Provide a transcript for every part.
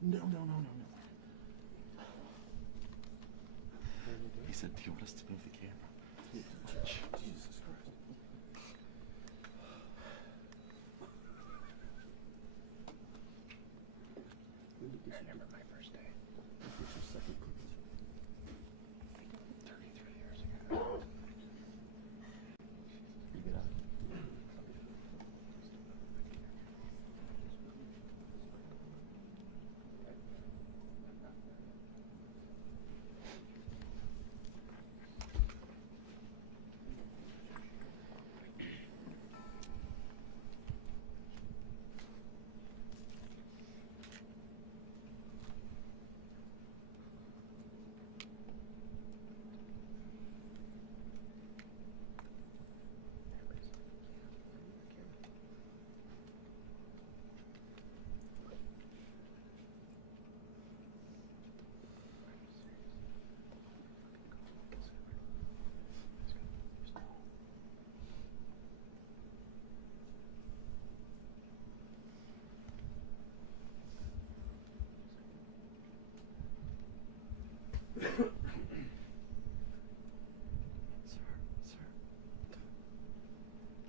No. He said, do you want us to move the camera? Jesus Christ. I remember my first day. What's your second cookies? 33 years ago. You get up.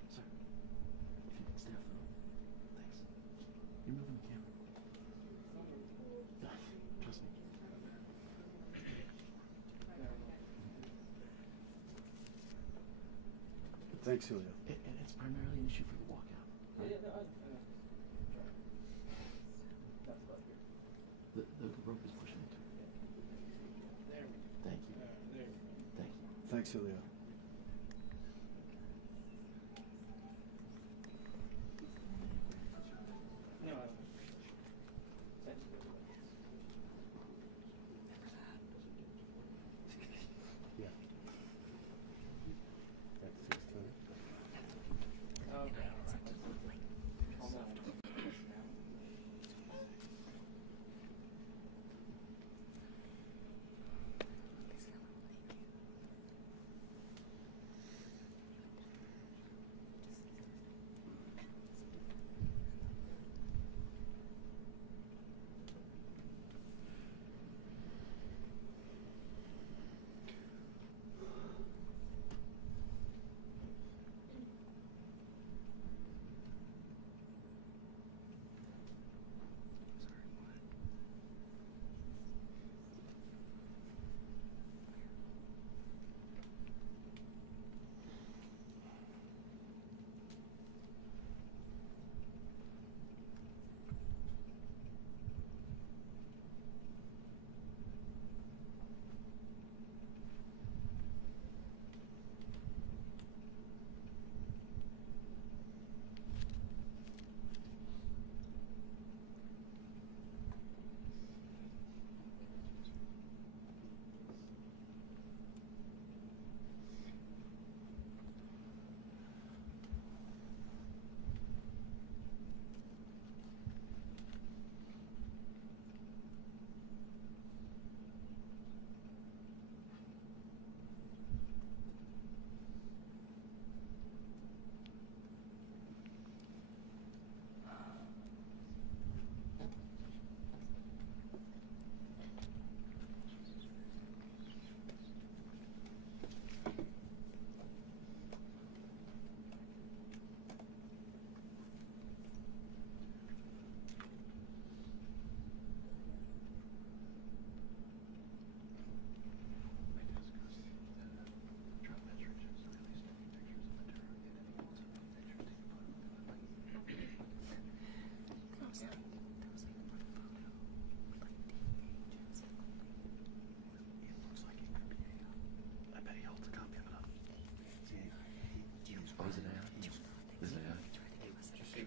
Sir. If you can stay off the road. Thanks. You're moving the camera. Trust me. Thanks, Julio. It's primarily an issue for the walkout. Right? The rope is pushing into it. Thank you. Thank you. Thanks, Julio. Yeah. That's 6:20.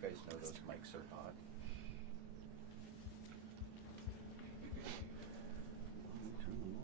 guys know those mics are hot. Turn them off.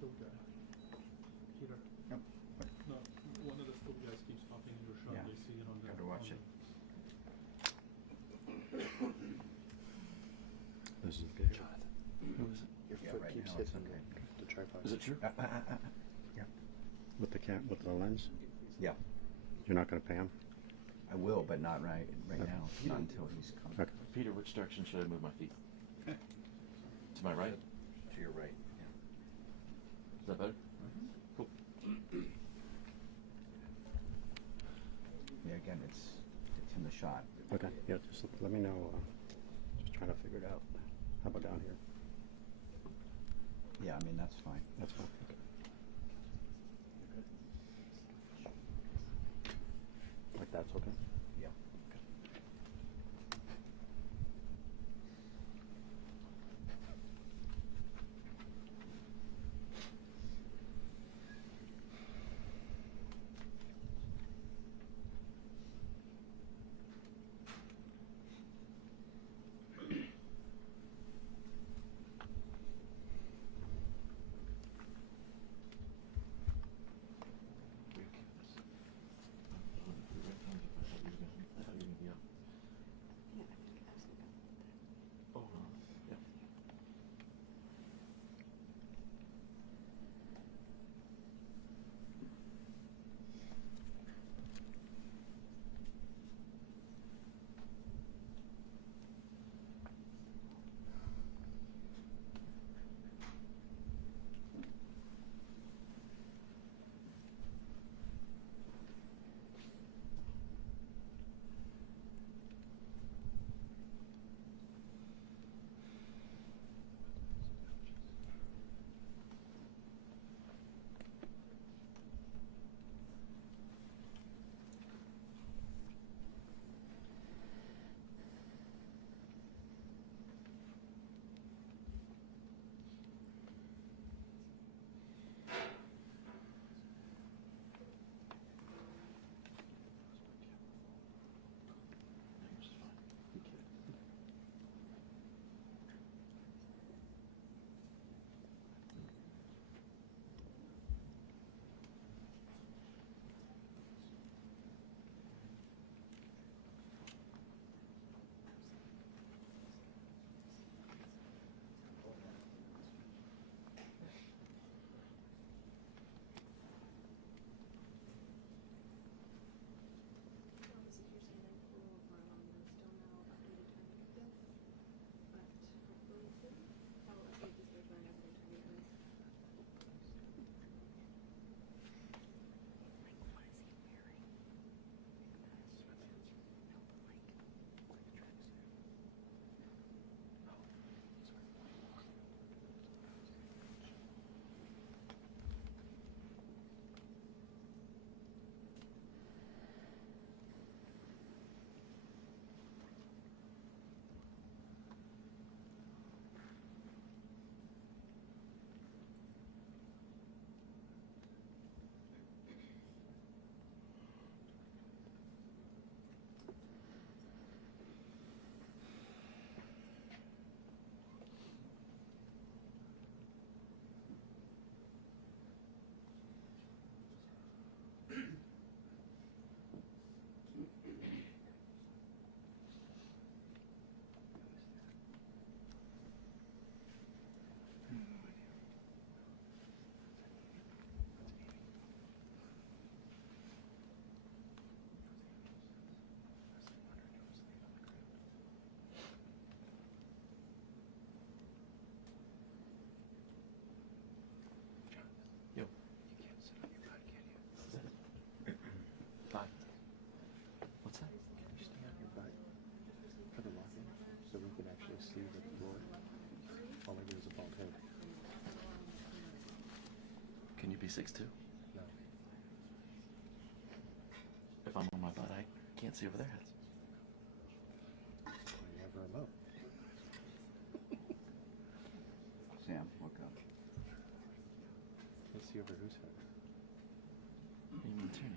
still guy. Peter. Yep. No, one of the still guys keeps popping in your shot. Yeah. They see it on the. Have to watch on it. This is good. Who is it? Your Yeah, foot right keeps now it's hitting okay. the tripod. Is it true? Yeah. With the lens? Yeah. You're not going to pay him? I will, but not right Okay. now. Not until he's come. Okay. Peter, which direction should I move my feet? To my right? To your right. Yeah. Is that better? Cool. Yeah. Again, it's in the shot. Okay. Yeah, just let me know. Just trying to figure it out. How about down here? Yeah. I mean, that's fine. That's fine. Okay. Like that's okay? Yeah. Oh, yeah. See the floor. All I do is a bald head. Can you be 6'2"? No. If I'm on my butt, I can't see over their heads. Never alone. Sam, look up. Let's see over whose head. What do you mean, Tierney?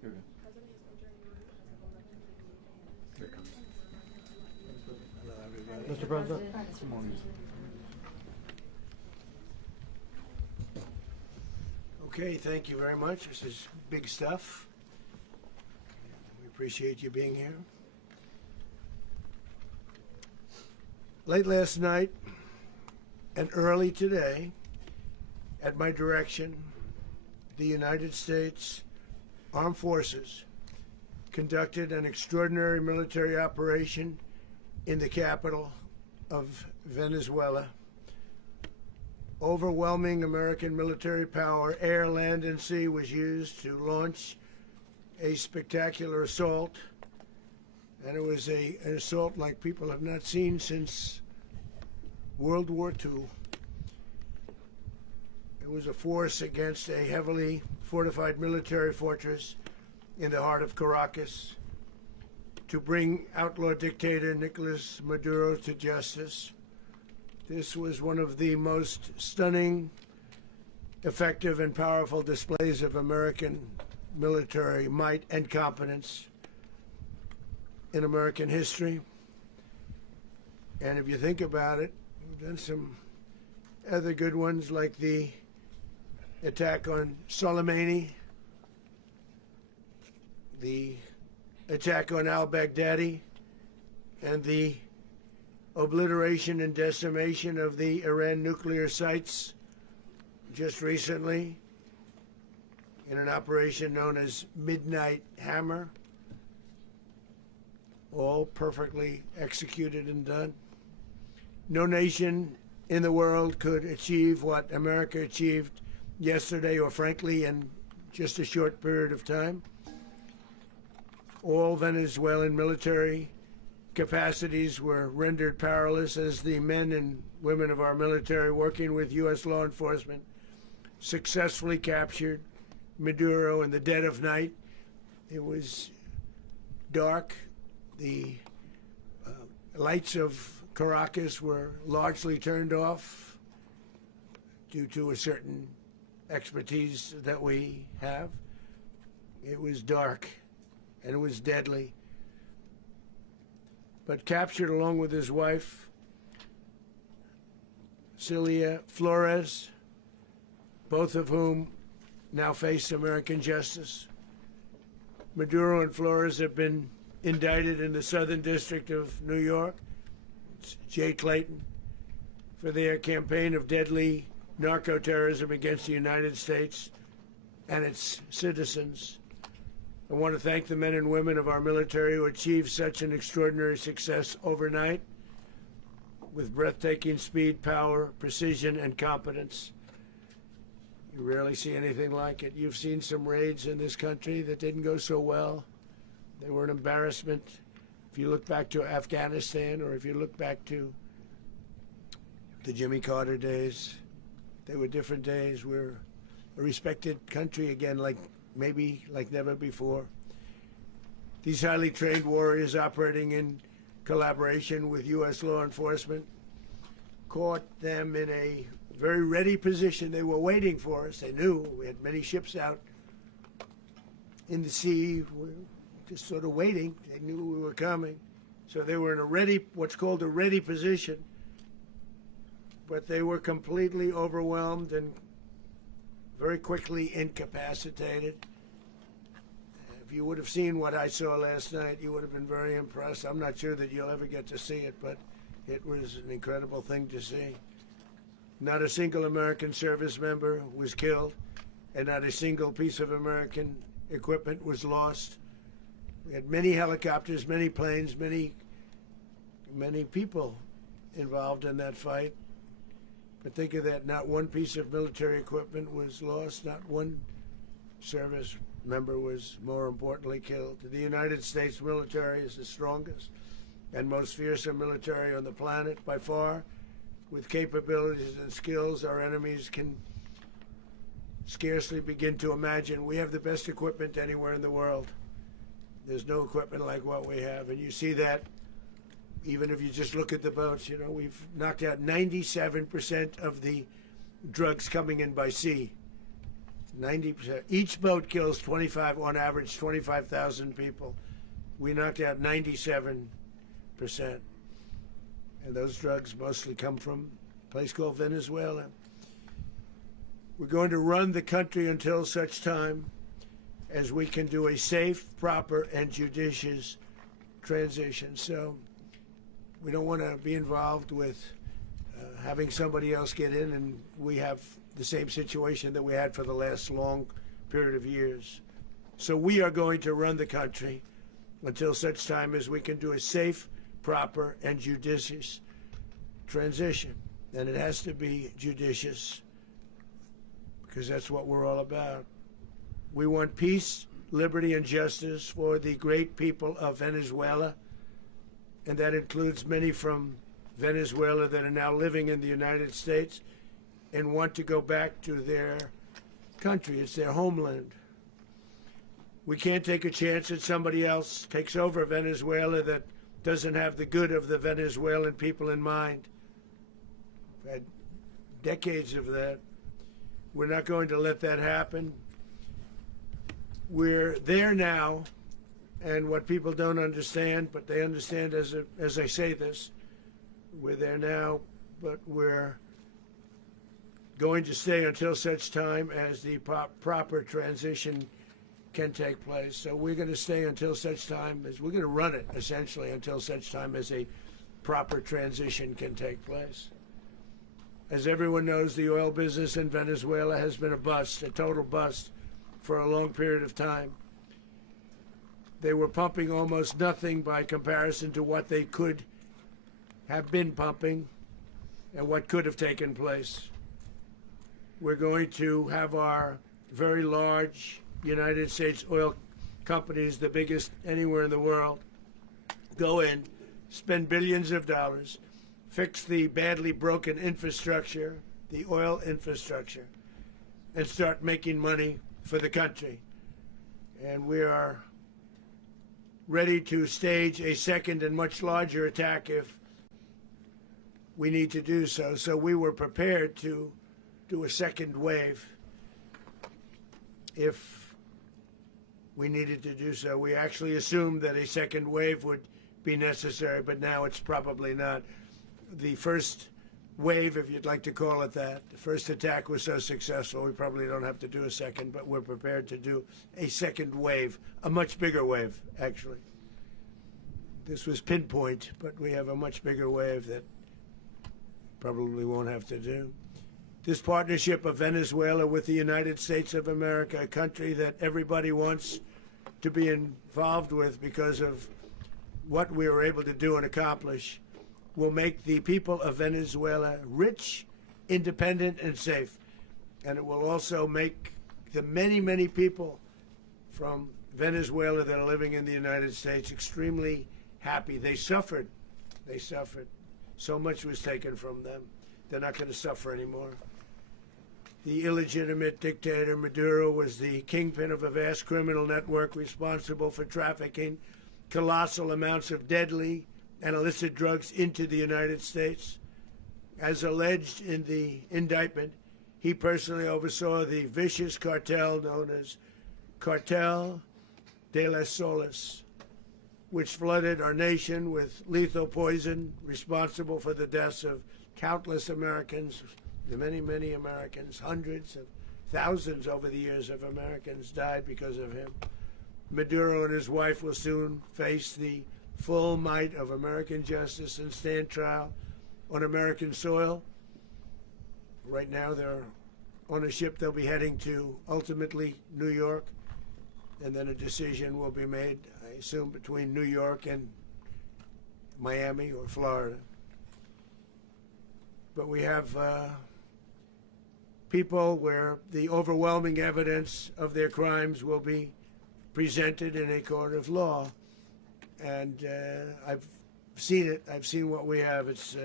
Here we go. Here it comes. Hello, everybody. Mr. President? Good morning. Okay, thank you very much. This is big stuff. We appreciate you being here. Late last night and early today, at my direction, the United States Armed Forces conducted an extraordinary military operation in the capital of Venezuela. Overwhelming American military power, air, land, and sea, was used to launch a spectacular assault. And it was an assault like people have not seen since World War II. It was a force against a heavily fortified military fortress in the heart of Caracas to bring outlaw dictator Nicolas Maduro to justice. This was one of the most stunning, effective, and powerful displays of American military might and competence in American history. And if you think about it, we've done some other good ones, like the attack on Soleimani, the attack on al-Baghdadi, and the obliteration and decimation of the Iran nuclear sites just recently in an operation known as Midnight Hammer. All perfectly executed and done. No nation in the world could achieve what America achieved yesterday, or frankly in just a short period of time. All Venezuelan military capacities were rendered powerless as the men and women of our military, working with U.S. law enforcement, successfully captured Maduro in the dead of night. It was dark. The lights of Caracas were largely turned off due to a certain expertise that we have. It was dark and it was deadly. But captured along with his wife, Celia Flores, both of whom now face American justice. Maduro and Flores have been indicted in the Southern District of New York, it's Jay Clayton, for their campaign of deadly narco-terrorism against the United States and its citizens. I want to thank the men and women of our military who achieved such an extraordinary success overnight with breathtaking speed, power, precision, and competence. You rarely see anything like it. You've seen some raids in this country that didn't go so well. They were an embarrassment. If you look back to Afghanistan, or if you look back to the Jimmy Carter days, they were different days. We're a respected country again, maybe like never before. These highly trained warriors, operating in collaboration with U.S. law enforcement, caught them in a very ready position. They were waiting for us. They knew we had many ships out in the sea. We were just sort of waiting. They knew we were coming. So they were in a ready, what's called a ready position. But they were completely overwhelmed and very quickly incapacitated. If you would have seen what I saw last night, you would have been very impressed. I'm not sure that you'll ever get to see it, but it was an incredible thing to see. Not a single American service member was killed, and not a single piece of American equipment was lost. We had many helicopters, many planes, many people involved in that fight. But think of that, not one piece of military equipment was lost, not one service member was, more importantly, killed. The United States military is the strongest and most fearsome military on the planet by far, with capabilities and skills our enemies can scarcely begin to imagine. We have the best equipment anywhere in the world. There's no equipment like what we have, and you see that even if you just look at the boats. You know, we've knocked out 97% of the drugs coming in by sea. 90%. Each boat kills 25, on average, 25,000 people. We knocked out 97%. And those drugs mostly come from a place called Venezuela. We're going to run the country until such time as we can do a safe, proper, and judicious transition. So we don't want to be involved with having somebody else get in, and we have the same situation that we had for the last long period of years. So we are going to run the country until such time as we can do a safe, proper, and judicious transition. And it has to be judicious, because that's what we're all about. We want peace, liberty, and justice for the great people of Venezuela, and that includes many from Venezuela that are now living in the United States and want to go back to their country. It's their homeland. We can't take a chance that somebody else takes over Venezuela that doesn't have the good of the Venezuelan people in mind. We've had decades of that. We're not going to let that happen. We're there now, and what people don't understand, but they understand as I say this, we're there now, but we're going to stay until such time as the proper transition can take place. So we're going to stay until such time as, we're going to run it essentially until such time as a proper transition can take place. As everyone knows, the oil business in Venezuela has been a bust, a total bust, for a long period of time. They were pumping almost nothing by comparison to what they could have been pumping and what could have taken place. We're going to have our very large United States oil companies, the biggest anywhere in the world, go in, spend billions of dollars, fix the badly broken infrastructure, the oil infrastructure, and start making money for the country. And we are ready to stage a second and much larger attack if we need to do so. So we were prepared to do a second wave if we needed to do so. We actually assumed that a second wave would be necessary, but now it's probably not. The first wave, if you'd like to call it that, the first attack was so successful, we probably don't have to do a second, but we're prepared to do a second wave, a much bigger wave, actually. This was pinpoint, but we have a much bigger wave that probably won't have to do. This partnership of Venezuela with the United States of America, a country that everybody wants to be involved with because of what we were able to do and accomplish, will make the people of Venezuela rich, independent, and safe. And it will also make the many, many people from Venezuela that are living in the United States extremely happy. They suffered. They suffered. So much was taken from them. They're not going to suffer anymore. The illegitimate dictator Maduro was the kingpin of a vast criminal network responsible for trafficking colossal amounts of deadly and illicit drugs into the United States. As alleged in the indictment, he personally oversaw the vicious cartel known as Cartel de las Solas, which flooded our nation with lethal poison, responsible for the deaths of countless Americans, the many, many Americans. Hundreds of thousands over the years of Americans died because of him. Maduro and his wife will soon face the full might of American justice and stand trial on American soil. Right now they're on a ship. They'll be heading to, ultimately, New York, and then a decision will be made, I assume, between New York and Miami or Florida. But we have people where the overwhelming evidence of their crimes will be presented in a court of law. And I've seen it. I've seen what we have. It's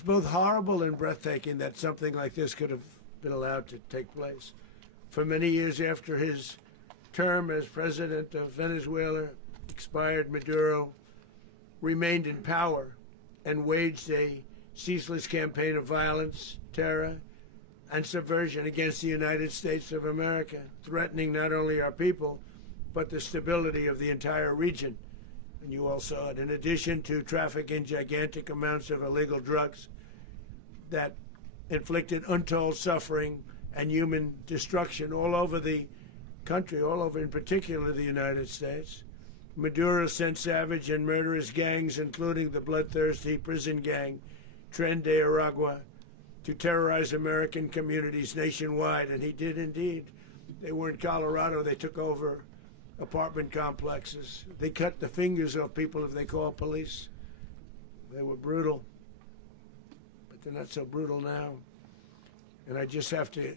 both horrible and breathtaking that something like this could have been allowed to take place. For many years after his term as president of Venezuela expired, Maduro remained in power and waged a ceaseless campaign of violence, terror, and subversion against the United States of America, threatening not only our people, but the stability of the entire region. And you all saw it. In addition to trafficking gigantic amounts of illegal drugs that inflicted untold suffering and human destruction all over the country, all over in particular the United States, Maduro sent savage and murderous gangs, including the bloodthirsty prison gang, Tren de Aragua, to terrorize American communities nationwide, and he did indeed. They were in Colorado. They took over apartment complexes. They cut the fingers off people if they called police. They were brutal, but they're not so brutal now. And I just have to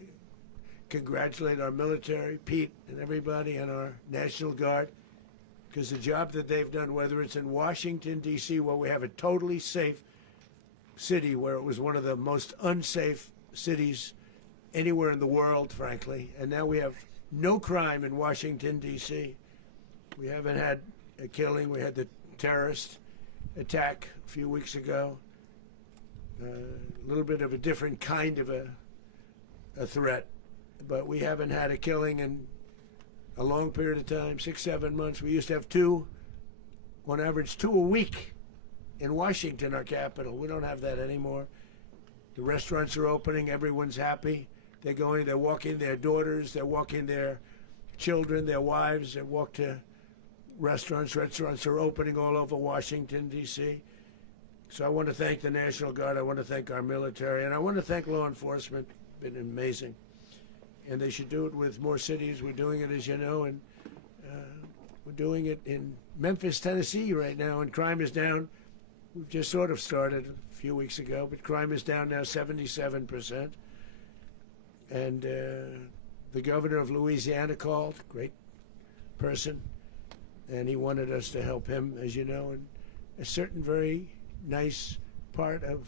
congratulate our military, Pete and everybody, and our National Guard, because the job that they've done, whether it's in Washington, D.C., where we have a totally safe city, where it was one of the most unsafe cities anywhere in the world, frankly, and now we have no crime in Washington, D.C. We haven't had a killing. We had the terrorist attack a few weeks ago. A little bit of a different kind of a threat, but we haven't had a killing in a long period of time, 6-7 months. We used to have two, on average, 2 a week in Washington, our capital. We don't have that anymore. The restaurants are opening. Everyone's happy. They're walking their daughters. They're walking their children, their wives. They walk to restaurants. Restaurants are opening all over Washington, D.C. So I want to thank the National Guard. I want to thank our military. And I want to thank law enforcement. Been amazing. And they should do it with more cities. We're doing it, as you know, and we're doing it in Memphis, Tennessee right now, and crime is down. We've just sort of started a few weeks ago, but crime is down now 77%. And the governor of Louisiana called, great person, and he wanted us to help him, as you know, in a certain very nice part of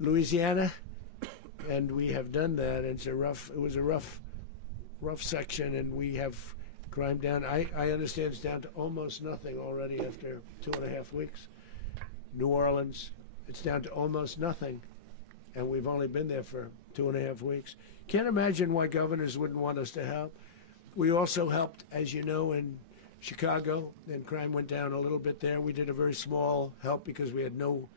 Louisiana, and we have done that. It was a rough section, and we have crime down. I understand it's down to almost nothing already after 2.5 weeks. New Orleans, it's down to almost nothing, and we've only been there for 2.5 weeks. Can't imagine why governors wouldn't want us to help. We also helped, as you know, in Chicago, and crime went down a little bit there. We did a very small help because we had no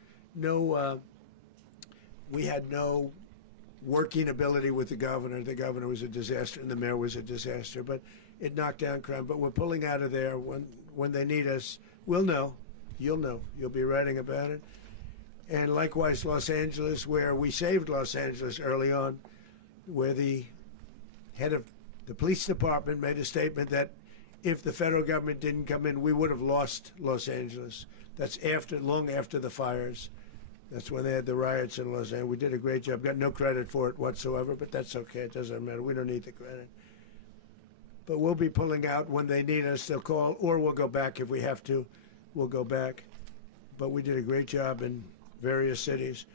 working ability with the governor. The governor was a disaster, and the mayor was a disaster, but it knocked down crime. But we're pulling out of there. When they need us, we'll know. You'll know. You'll be writing about it. And likewise, Los Angeles, where we saved Los Angeles early on, where the head of the police department made a statement that if the federal government didn't come in, we would have lost Los Angeles. That's long after the fires. That's when they had the riots in Los Angeles. We did a great job. Got no credit for it whatsoever, but that's okay. It doesn't matter. We don't need the credit. But we'll be pulling out when they need us. They'll call, or we'll go back if we have to. We'll go back. But we did a great job in various cities.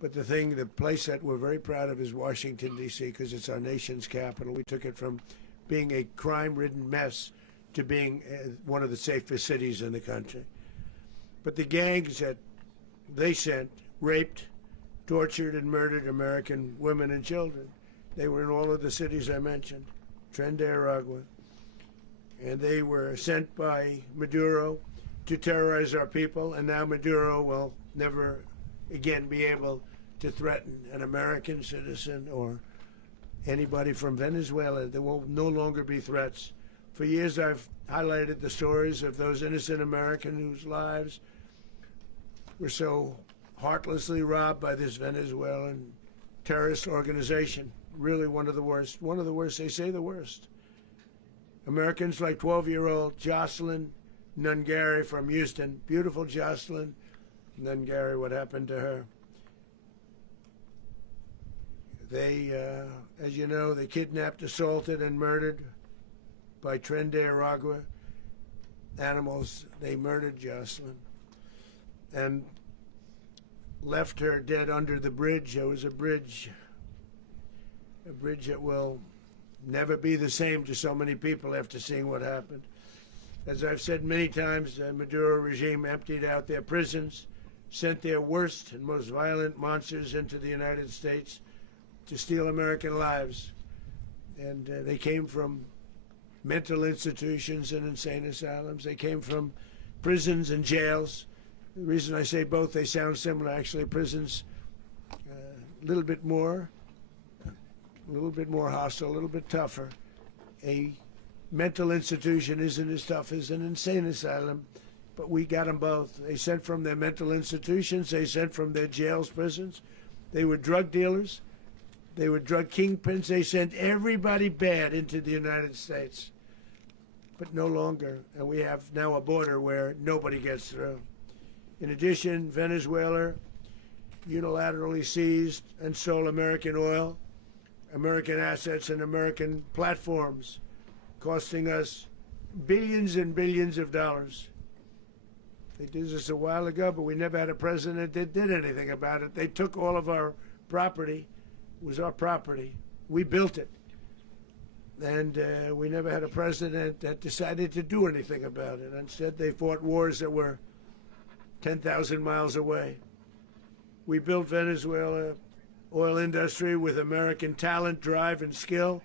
But the place that we're very proud of is Washington, D.C., because it's our nation's capital. We took it from being a crime-ridden mess to being one of the safest cities in the country. But the gangs that they sent raped, tortured, and murdered American women and children. They were in all of the cities I mentioned, Tren de Aragua. And they were sent by Maduro to terrorize our people, and now Maduro will never again be able to threaten an American citizen or anybody from Venezuela. There will no longer be threats. For years I've highlighted the stories of those innocent Americans whose lives were so heartlessly robbed by this Venezuelan terrorist organization. Really one of the worst, they say the worst. Americans like 12-year-old Jocelyn Nungary from Houston. Beautiful Jocelyn Nungary, what happened to her? They, as you know, they kidnapped, assaulted, and murdered by Tren de Aragua animals. They murdered Jocelyn and left her dead under the bridge. There was a bridge that will never be the same to so many people after seeing what happened. As I've said many times, the Maduro regime emptied out their prisons, sent their worst and most violent monsters into the United States, to steal American lives. And they came from mental institutions and insane asylums. They came from prisons and jails. The reason I say both, they sound similar. Actually, prisons a little bit more hostile, a little bit tougher. A mental institution isn't as tough as an insane asylum, but we got them both. They sent from their mental institutions. They sent from their jails, prisons. They were drug dealers. They were drug kingpins. They sent everybody bad into the United States, but no longer. And we have now a border where nobody gets through. In addition, Venezuela unilaterally seized and stole American oil, American assets, and American platforms, costing us billions and billions of dollars. They did this a while ago, but we never had a president that did anything about it. They took all of our property. It was our property. We built it. And we never had a president that decided to do anything about it. Instead, they fought wars that were 10,000 miles away. We built Venezuela oil industry with American talent, drive, and skill,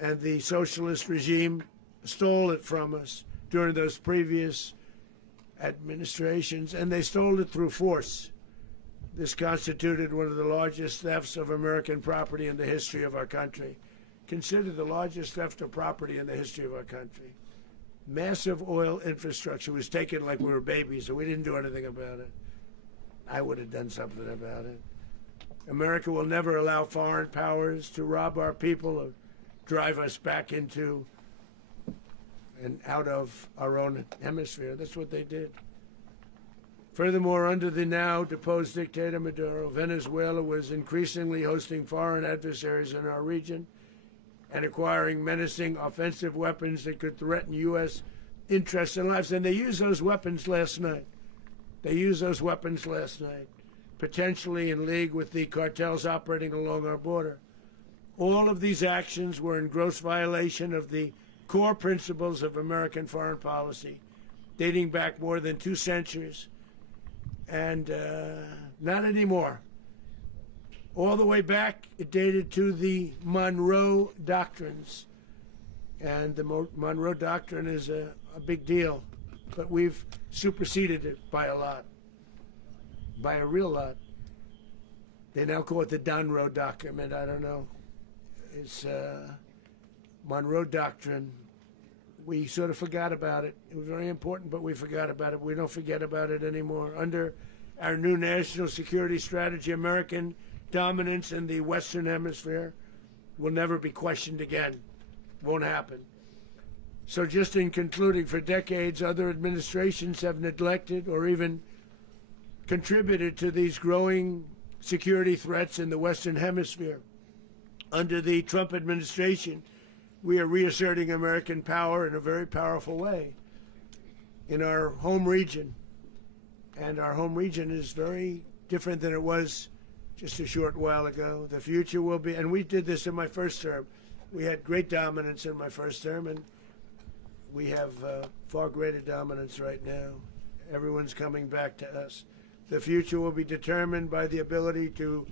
and the socialist regime stole it from us during those previous administrations, and they stole it through force. This constituted one of the largest thefts of American property in the history of our country. Considered the largest theft of property in the history of our country. Massive oil infrastructure was taken like we were babies, and we didn't do anything about it. I would have done something about it. America will never allow foreign powers to rob our people or drive us back into and out of our own hemisphere. That's what they did. Furthermore, under the now deposed dictator Maduro, Venezuela was increasingly hosting foreign adversaries in our region and acquiring menacing offensive weapons that could threaten U.S. interests and lives. And they used those weapons last night. Potentially in league with the cartels operating along our border. All of these actions were in gross violation of the core principles of American foreign policy, dating back more than 2 centuries. And not anymore. All the way back, it dated to the Monroe Doctrines. And the Monroe Doctrine is a big deal. But we've superseded it by a lot. By a real lot. They now call it the Monroe Document. I don't know. It's Monroe Doctrine. We sort of forgot about it. It was very important, but we forgot about it. We don't forget about it anymore. Under our new national security strategy, American dominance in the Western Hemisphere will never be questioned again. Won't happen. So just in concluding, for decades, other administrations have neglected or even contributed to these growing security threats in the Western Hemisphere. Under the Trump administration, we are reasserting American power in a very powerful way in our home region. And our home region is very different than it was just a short while ago. The future will be, and we did this in my first term. We had great dominance in my first term, and we have far greater dominance right now. Everyone's coming back to us. The future will be determined by the ability to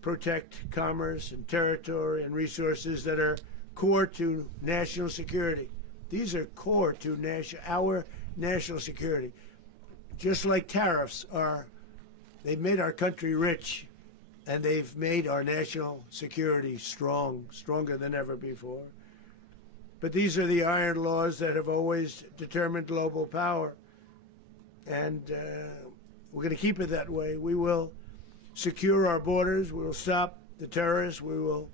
protect commerce and territory and resources that are core to national security. These are core to our national security. Just like tariffs are, they've made our country rich, and they've made our national security stronger than ever before. But these are the iron laws that have always determined global power. And we're going to keep it that way. We will secure our borders. We will stop the terrorists. We will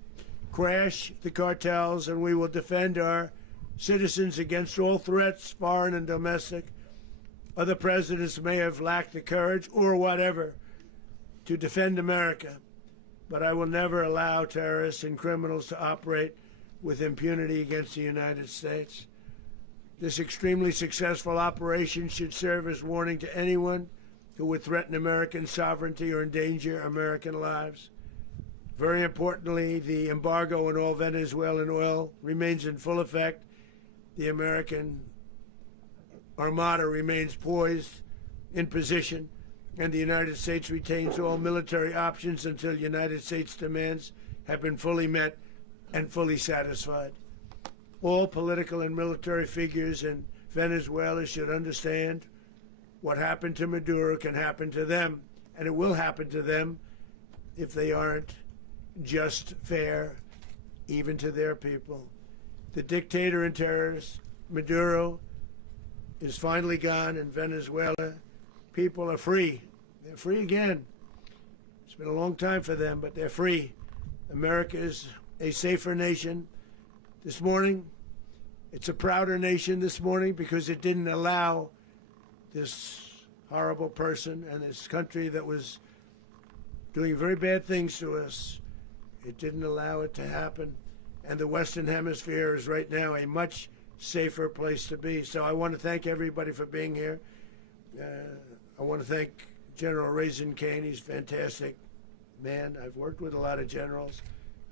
crash the cartels, and we will defend our citizens against all threats, foreign and domestic. Other presidents may have lacked the courage or whatever to defend America, but I will never allow terrorists and criminals to operate with impunity against the United States. This extremely successful operation should serve as warning to anyone who would threaten American sovereignty or endanger American lives. Very importantly, the embargo on all Venezuelan oil remains in full effect. The American Armada remains poised in position, and the United States retains all military options until United States demands have been fully met and fully satisfied. All political and military figures in Venezuela should understand what happened to Maduro can happen to them, and it will happen to them if they aren't just, fair, even to their people. The dictator and terrorist, Maduro, is finally gone in Venezuela. People are free. They're free again. It's been a long time for them, but they're free. America is a safer nation. This morning, it's a prouder nation this morning because it didn't allow this horrible person and this country that was doing very bad things to us. It didn't allow it to happen. And the Western Hemisphere is right now a much safer place to be. So I want to thank everybody for being here. I want to thank General Raisin Kane. He's a fantastic man. I've worked with a lot of generals.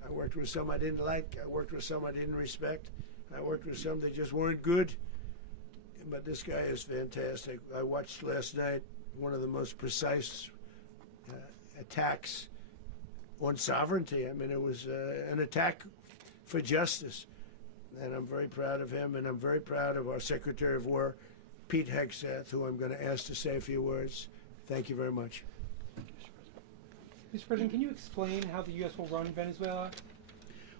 I worked with some I didn't like. I worked with some I didn't respect. I worked with some that just weren't good. But this guy is fantastic. I watched last night one of the most precise attacks on sovereignty. I mean, it was an attack for justice. And I'm very proud of him, and I'm very proud of our Secretary of War, Pete Hegseth, who I'm going to ask to say a few words. Thank you very much. Mr. President, can you explain how the U.S. will run Venezuela?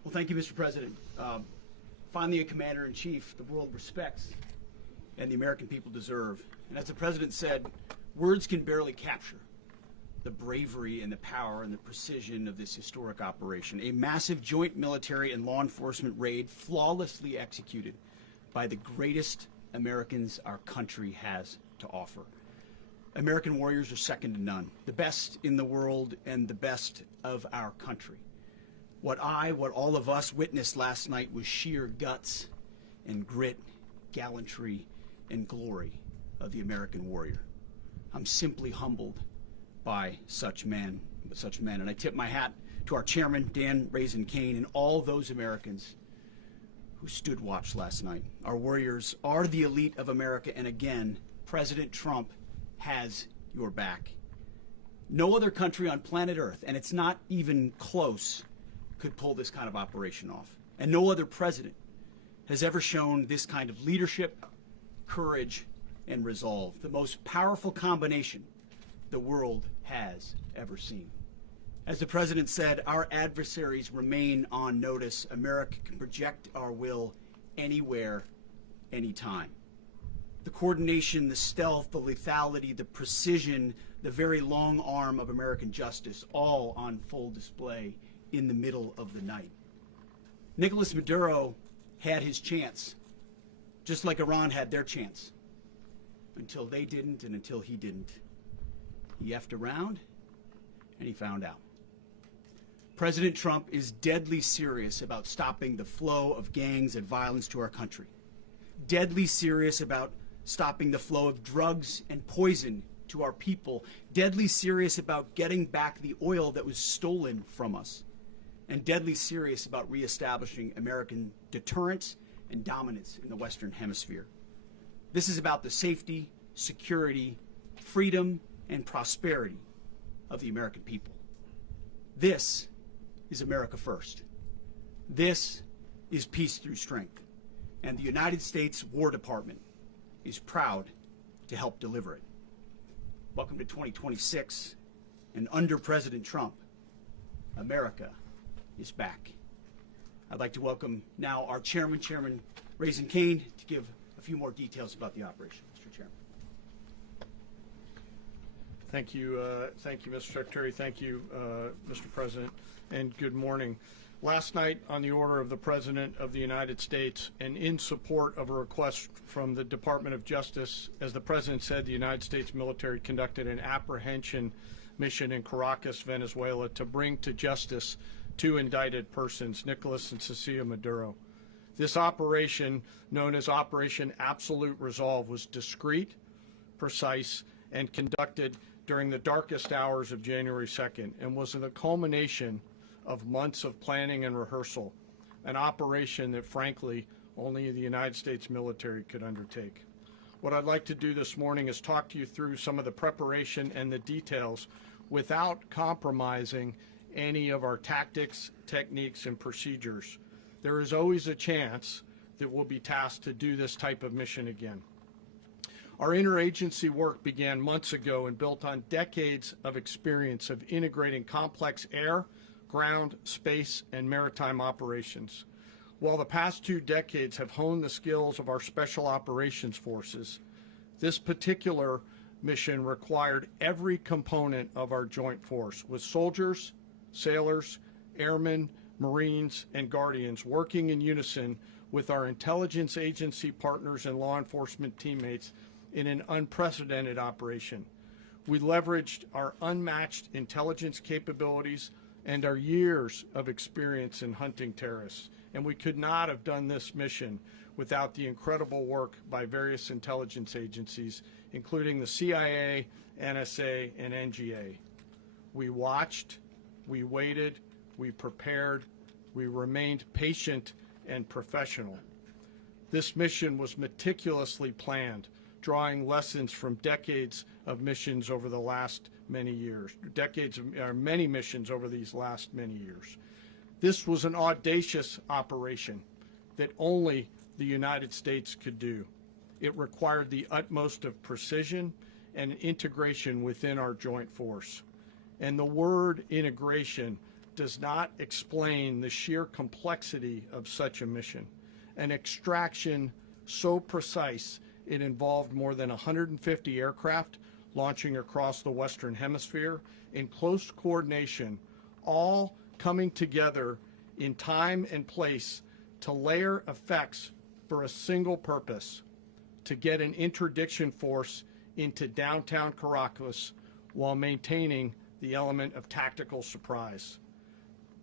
Well, thank you, Mr. President. Finally, a commander-in-chief the world respects and the American people deserve. And as the President said, words can barely capture the bravery and the power and the precision of this historic operation. A massive joint military and law enforcement raid flawlessly executed by the greatest Americans our country has to offer. American warriors are second to none, the best in the world and the best of our country. What all of us witnessed last night was sheer guts and grit, gallantry, and glory of the American warrior. I'm simply humbled by such men, and I tip my hat to our chairman, Dan Raisin Kane, and all those Americans who stood watch last night. Our warriors are the elite of America, and again, President Trump has your back. No other country on planet Earth, and it's not even close, could pull this kind of operation off. And no other president has ever shown this kind of leadership, courage, and resolve. The most powerful combination the world has ever seen. As the President said, our adversaries remain on notice. America can project our will anywhere, anytime. The coordination, the stealth, the lethality, the precision, the very long arm of American justice, all on full display in the middle of the night. Nicolas Maduro had his chance, just like Iran had their chance, until they didn't and until he didn't. He effed around, and he found out. President Trump is deadly serious about stopping the flow of gangs and violence to our country. Deadly serious about stopping the flow of drugs and poison to our people. Deadly serious about getting back the oil that was stolen from us. And deadly serious about reestablishing American deterrence and dominance in the Western Hemisphere. This is about the safety, security, freedom, and prosperity of the American people. This is America first. This is peace through strength. And the United States War Department is proud to help deliver it. Welcome to 2026, and under President Trump, America is back. I'd like to welcome now our chairman, Chairman Raisin Kane, to give a few more details about the operation. Mr. Chairman. Thank you, Mr. Secretary. Thank you, Mr. President, and good morning. Last night, on the order of the President of the United States and in support of a request from the Department of Justice, as the President said, the United States military conducted an apprehension mission in Caracas, Venezuela, to bring to justice two indicted persons, Nicolas and Cecilia Maduro. This operation, known as Operation Absolute Resolve, was discreet, precise, and conducted during the darkest hours of January 2nd and was the culmination of months of planning and rehearsal, an operation that, frankly, only the United States military could undertake. What I'd like to do this morning is talk to you through some of the preparation and the details without compromising any of our tactics, techniques, and procedures. There is always a chance that we'll be tasked to do this type of mission again. Our interagency work began months ago and built on decades of experience of integrating complex air, ground, space, and maritime operations. While the past 2 decades have honed the skills of our special operations forces, this particular mission required every component of our joint force, with soldiers, sailors, airmen, Marines, and Guardians working in unison with our intelligence agency partners and law enforcement teammates in an unprecedented operation. We leveraged our unmatched intelligence capabilities and our years of experience in hunting terrorists, and we could not have done this mission without the incredible work by various intelligence agencies, including the CIA, NSA, and NGA. We watched, we waited, we prepared, we remained patient and professional. This mission was meticulously planned, drawing lessons from decades of missions over the last many years, many missions over these last many years. This was an audacious operation that only the United States could do. It required the utmost of precision and integration within our joint force. And the word integration does not explain the sheer complexity of such a mission. An extraction so precise it involved more than 150 aircraft launching across the Western Hemisphere in close coordination, all coming together in time and place to layer effects for a single purpose: to get an interdiction force into downtown Caracas while maintaining the element of tactical surprise.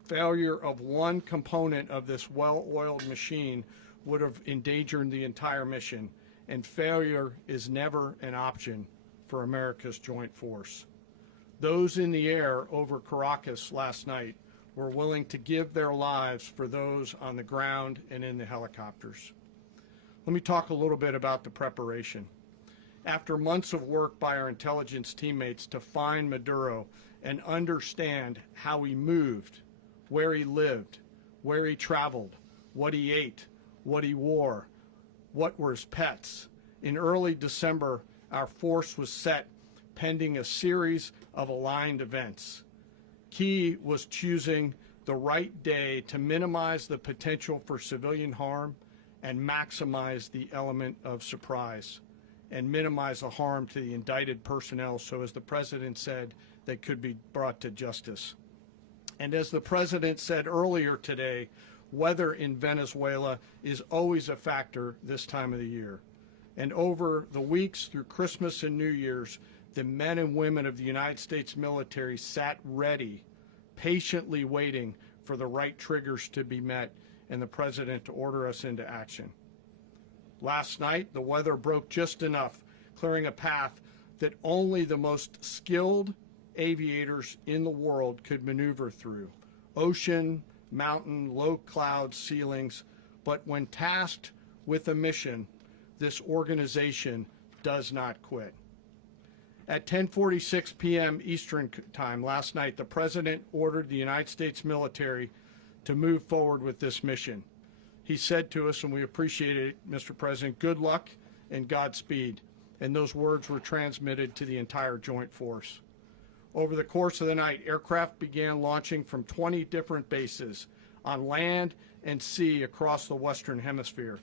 Failure of one component of this well-oiled machine would have endangered the entire mission, and failure is never an option for America's joint force. Those in the air over Caracas last night were willing to give their lives for those on the ground and in the helicopters. Let me talk a little bit about the preparation. After months of work by our intelligence teammates to find Maduro and understand how he moved, where he lived, where he traveled, what he ate, what he wore, what were his pets, in early December, our force was set pending a series of aligned events. Key was choosing the right day to minimize the potential for civilian harm and maximize the element of surprise, and minimize the harm to the indicted personnel, so as the President said, they could be brought to justice. And as the President said earlier today, weather in Venezuela is always a factor this time of the year. And over the weeks through Christmas and New Year's, the men and women of the United States military sat ready, patiently waiting for the right triggers to be met and the President to order us into action. Last night, the weather broke just enough, clearing a path that only the most skilled aviators in the world could maneuver through. Ocean, mountain, low cloud ceilings, but when tasked with a mission, this organization does not quit. At 10:46 p.m. Eastern Time last night, the President ordered the United States military to move forward with this mission. He said to us, and we appreciate it, Mr. President, good luck and Godspeed. And those words were transmitted to the entire joint force. Over the course of the night, aircraft began launching from 20 different bases on land and sea across the Western Hemisphere.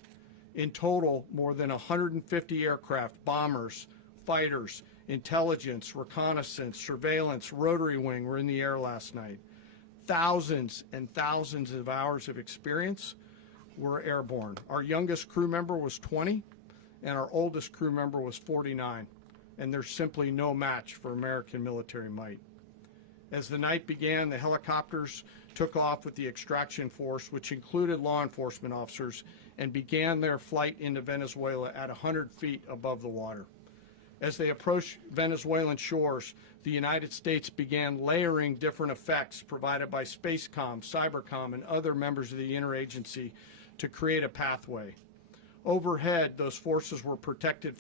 In total, more than 150 aircraft, bombers, fighters, intelligence, reconnaissance, surveillance, rotary wing were in the air last night. Thousands and thousands of hours of experience were airborne. Our youngest crew member was 20, and our oldest crew member was 49. And there's simply no match for American military might. As the night began, the helicopters took off with the extraction force, which included law enforcement officers, and began their flight into Venezuela at 100 feet above the water. As they approached Venezuelan shores, the United States began layering different effects provided by Spacecom, Cybercom, and other members of the interagency to create a pathway. Overhead, those forces were protected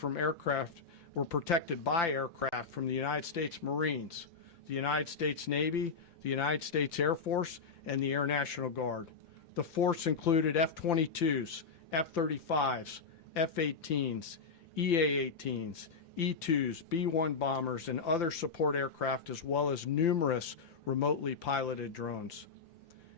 by aircraft from the United States Marines, the United States Navy, the United States Air Force, and the Air National Guard. The force included F-22s, F-35s, F-18s, EA-18s, E-2s, B-1 bombers, and other support aircraft, as well as numerous remotely piloted drones.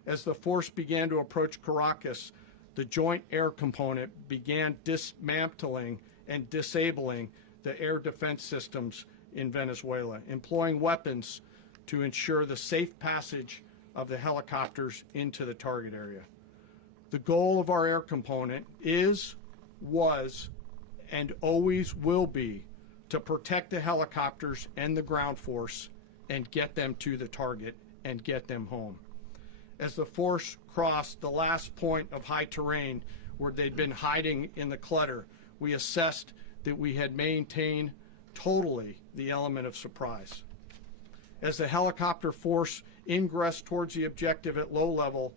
As the force began to approach Caracas, the Joint Air Component began dismantling and disabling the air defense systems in Venezuela, employing weapons to ensure the safe passage of the helicopters into the target area. The goal of our air component is, was, and always will be to protect the helicopters and the ground force and get them to the target and get them home. As the force crossed the last point of high terrain where they'd been hiding in the clutter, we assessed that we had maintained totally the element of surprise. As the helicopter force ingressed towards the objective at low level,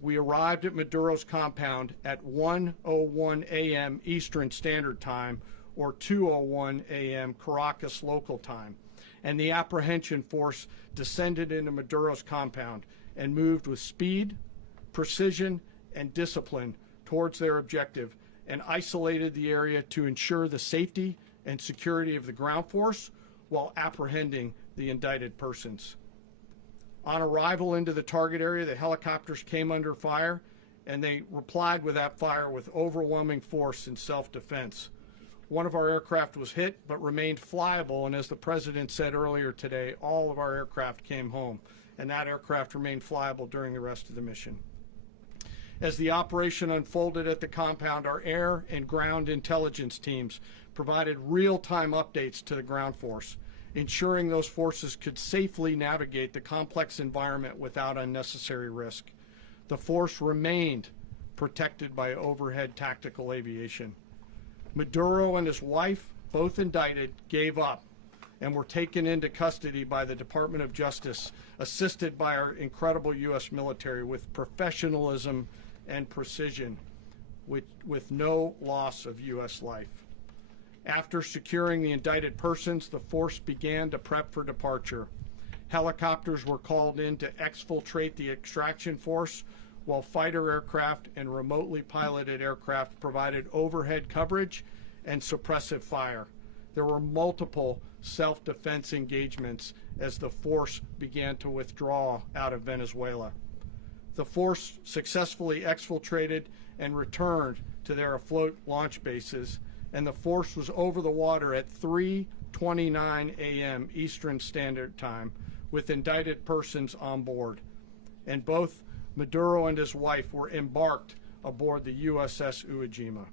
we arrived at Maduro's compound at 1:01 a.m. Eastern Standard Time, or 2:01 a.m. Caracas local time, and the apprehension force descended into Maduro's compound and moved with speed, precision, and discipline towards their objective, and isolated the area to ensure the safety and security of the ground force while apprehending the indicted persons. On arrival into the target area, the helicopters came under fire, and they replied with that fire with overwhelming force in self-defense. One of our aircraft was hit but remained flyable, and as the President said earlier today, all of our aircraft came home, and that aircraft remained flyable during the rest of the mission. As the operation unfolded at the compound, our air and ground intelligence teams provided real-time updates to the ground force, ensuring those forces could safely navigate the complex environment without unnecessary risk. The force remained protected by overhead tactical aviation. Maduro and his wife, both indicted, gave up and were taken into custody by the Department of Justice, assisted by our incredible U.S. military with professionalism and precision, with no loss of U.S. life. After securing the indicted persons, the force began to prep for departure. Helicopters were called in to exfiltrate the extraction force, while fighter aircraft and remotely piloted aircraft provided overhead coverage and suppressive fire. There were multiple self-defense engagements as the force began to withdraw out of Venezuela. The force successfully exfiltrated and returned to their afloat launch bases, and the force was over the water at 3:29 a.m. Eastern Standard Time with indicted persons on board. And both Maduro and his wife were embarked aboard the USS Iwo Jima.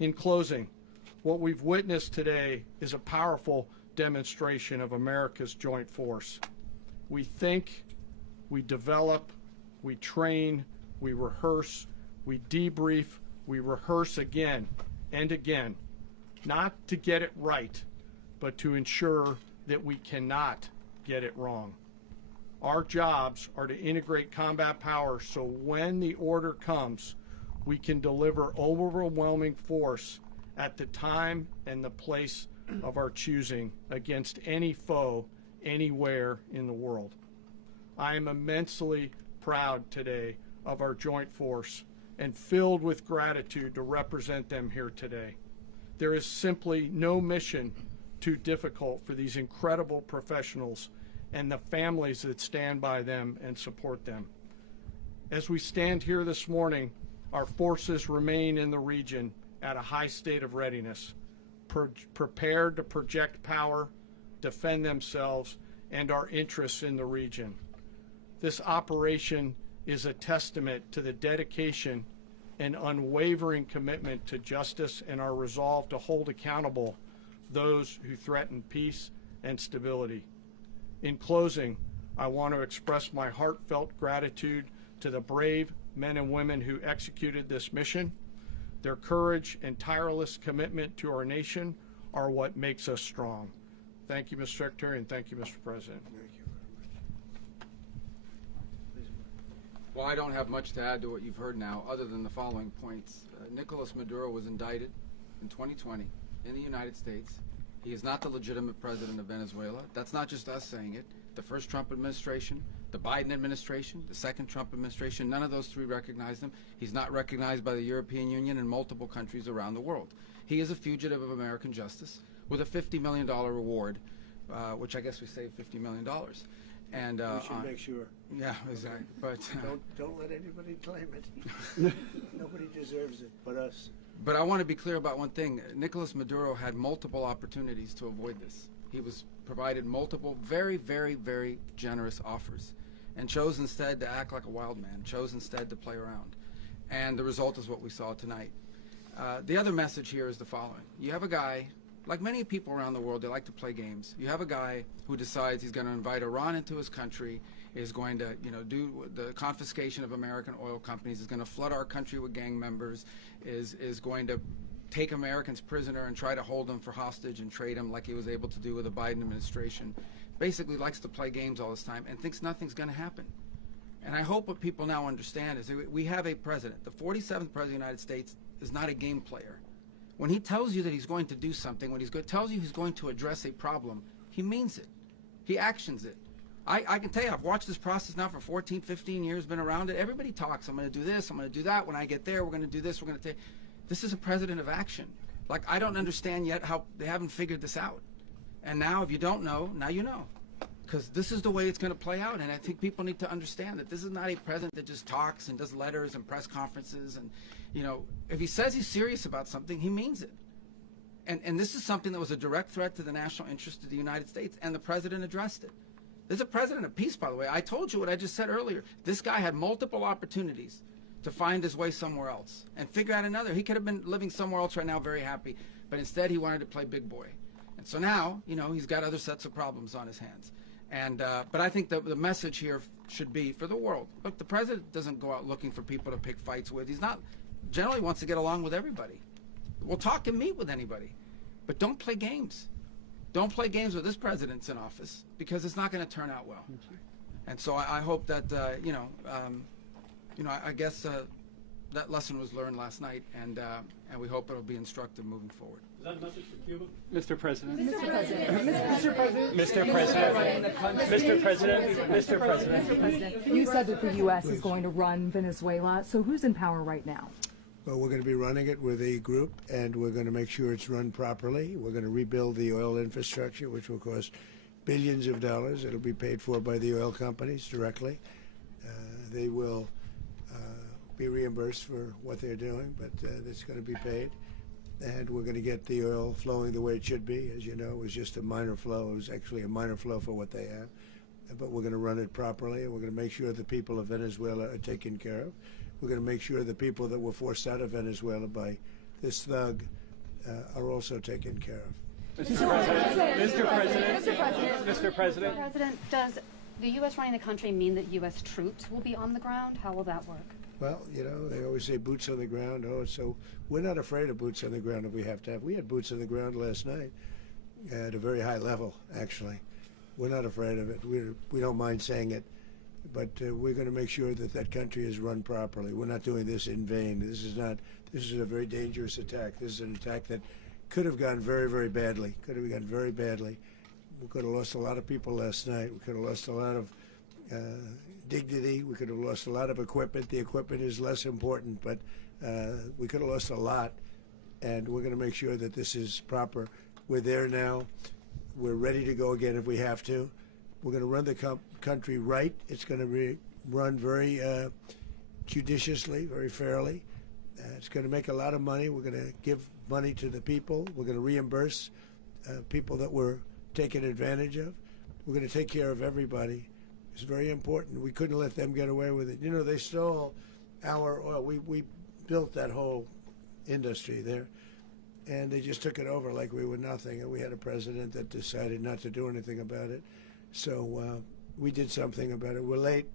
In closing, what we've witnessed today is a powerful demonstration of America's joint force. We think, we develop, we train, we rehearse, we debrief, we rehearse again and again, not to get it right, but to ensure that we cannot get it wrong. Our jobs are to integrate combat power so when the order comes, we can deliver overwhelming force at the time and the place of our choosing against any foe anywhere in the world. I am immensely proud today of our joint force and filled with gratitude to represent them here today. There is simply no mission too difficult for these incredible professionals and the families that stand by them and support them. As we stand here this morning, our forces remain in the region at a high state of readiness, prepared to project power, defend themselves, and our interests in the region. This operation is a testament to the dedication and unwavering commitment to justice and our resolve to hold accountable those who threaten peace and stability. In closing, I want to express my heartfelt gratitude to the brave men and women who executed this mission. Their courage and tireless commitment to our nation are what makes us strong. Thank you, Mr. Secretary, and thank you, Mr. President. Thank you very much. Well, I don't have much to add to what you've heard now, other than the following points. Nicolas Maduro was indicted in 2020 in the United States. He is not the legitimate president of Venezuela. That's not just us saying it. The first Trump administration, the Biden administration, the second Trump administration, none of those three recognized him. He's not recognized by the European Union and multiple countries around the world. He is a fugitive of American justice with a $50 million reward, which I guess we saved $50 million. And We should make sure. yeah, exactly. But Don't let anybody claim it. Nobody deserves it but us. But I want to be clear about one thing. Nicolas Maduro had multiple opportunities to avoid this. He was provided multiple very, very, very generous offers and chose instead to act like a wild man, chose instead to play around. And the result is what we saw tonight. The other message here is the following. You have a guy, like many people around the world, they like to play games. You have a guy who decides he's going to invite Iran into his country, is going to, do the confiscation of American oil companies, is going to flood our country with gang members, is going to take Americans prisoner and try to hold them for hostage and trade them like he was able to do with the Biden administration. Basically likes to play games all this time and thinks nothing's going to happen. And I hope what people now understand is that we have a president. The 47th president of the United States is not a game player. When he tells you that he's going to do something, when tells you he's going to address a problem, he means it. He actions it. I can tell you, I've watched this process now for 14, 15 years, been around it. Everybody talks, I'm going to do this, I'm going to do that. When I get there, we're going to do this, we're going to take. This is a president of action. Like, I don't understand yet how they haven't figured this out. And now, if you don't know, now you know. Because this is the way it's going to play out. And I think people need to understand that this is not a president that just talks and does letters and press conferences. And, if he says he's serious about something, he means it. And this is something that was a direct threat to the national interest of the United States, and the president addressed it. There's a president of peace, by the way. I told you what I just said earlier. This guy had multiple opportunities to find his way somewhere else and figure out another. He could have been living somewhere else right now very happy, but instead he wanted to play big boy. And so now, he's got other sets of problems on his hands. And but I think the message here should be for the world. Look, the president doesn't go out looking for people to pick fights with. He's not, generally wants to get along with everybody. We'll talk and meet with anybody, but don't play games. Don't play games with this president's in office, because it's not going to turn out well. And so I hope that, I guess that lesson was learned last night, and we hope it'll be instructive moving forward. Is that a message for Cuba? Mr. President. Mr. President. Mr. President. Mr. President. Mr. President. You said that the U.S. is going to run Venezuela, so who's in power right now? Well, we're going to be running it with a group, and we're going to make sure it's run properly. We're going to rebuild the oil infrastructure, which will cost billions of dollars. It'll be paid for by the oil companies directly. They will be reimbursed for what they're doing, but it's going to be paid. And we're going to get the oil flowing the way it should be. As you know, it was just a minor flow. It was actually a minor flow for what they have. But we're going to run it properly, and we're going to make sure the people of Venezuela are taken care of. We're going to make sure the people that were forced out of Venezuela by this thug are also taken care of. Mr. President. Mr. President. Mr. President. Mr. President. Mr. President, does the U.S. running the country mean that U.S. troops will be on the ground? How will that work? Well, they always say boots on the ground. So we're not afraid of boots on the ground if we have to have. We had boots on the ground last night at a very high level, actually. We're not afraid of it. We don't mind saying it. But we're going to make sure that that country is run properly. We're not doing this in vain. This is a very dangerous attack. This is an attack that could have gone very, very badly. Could have gone very badly. We could have lost a lot of people last night. We could have lost a lot of dignity. We could have lost a lot of equipment. The equipment is less important, but we could have lost a lot. And we're going to make sure that this is proper. We're there now. We're ready to go again if we have to. We're going to run the country right. It's going to be run very judiciously, very fairly. It's going to make a lot of money. We're going to give money to the people. We're going to reimburse people that were taken advantage of. We're going to take care of everybody. It's very important. We couldn't let them get away with it. They stole our oil. We built that whole industry there, and they just took it over like we were nothing. And we had a president that decided not to do anything about it. So we did something about it. We're late,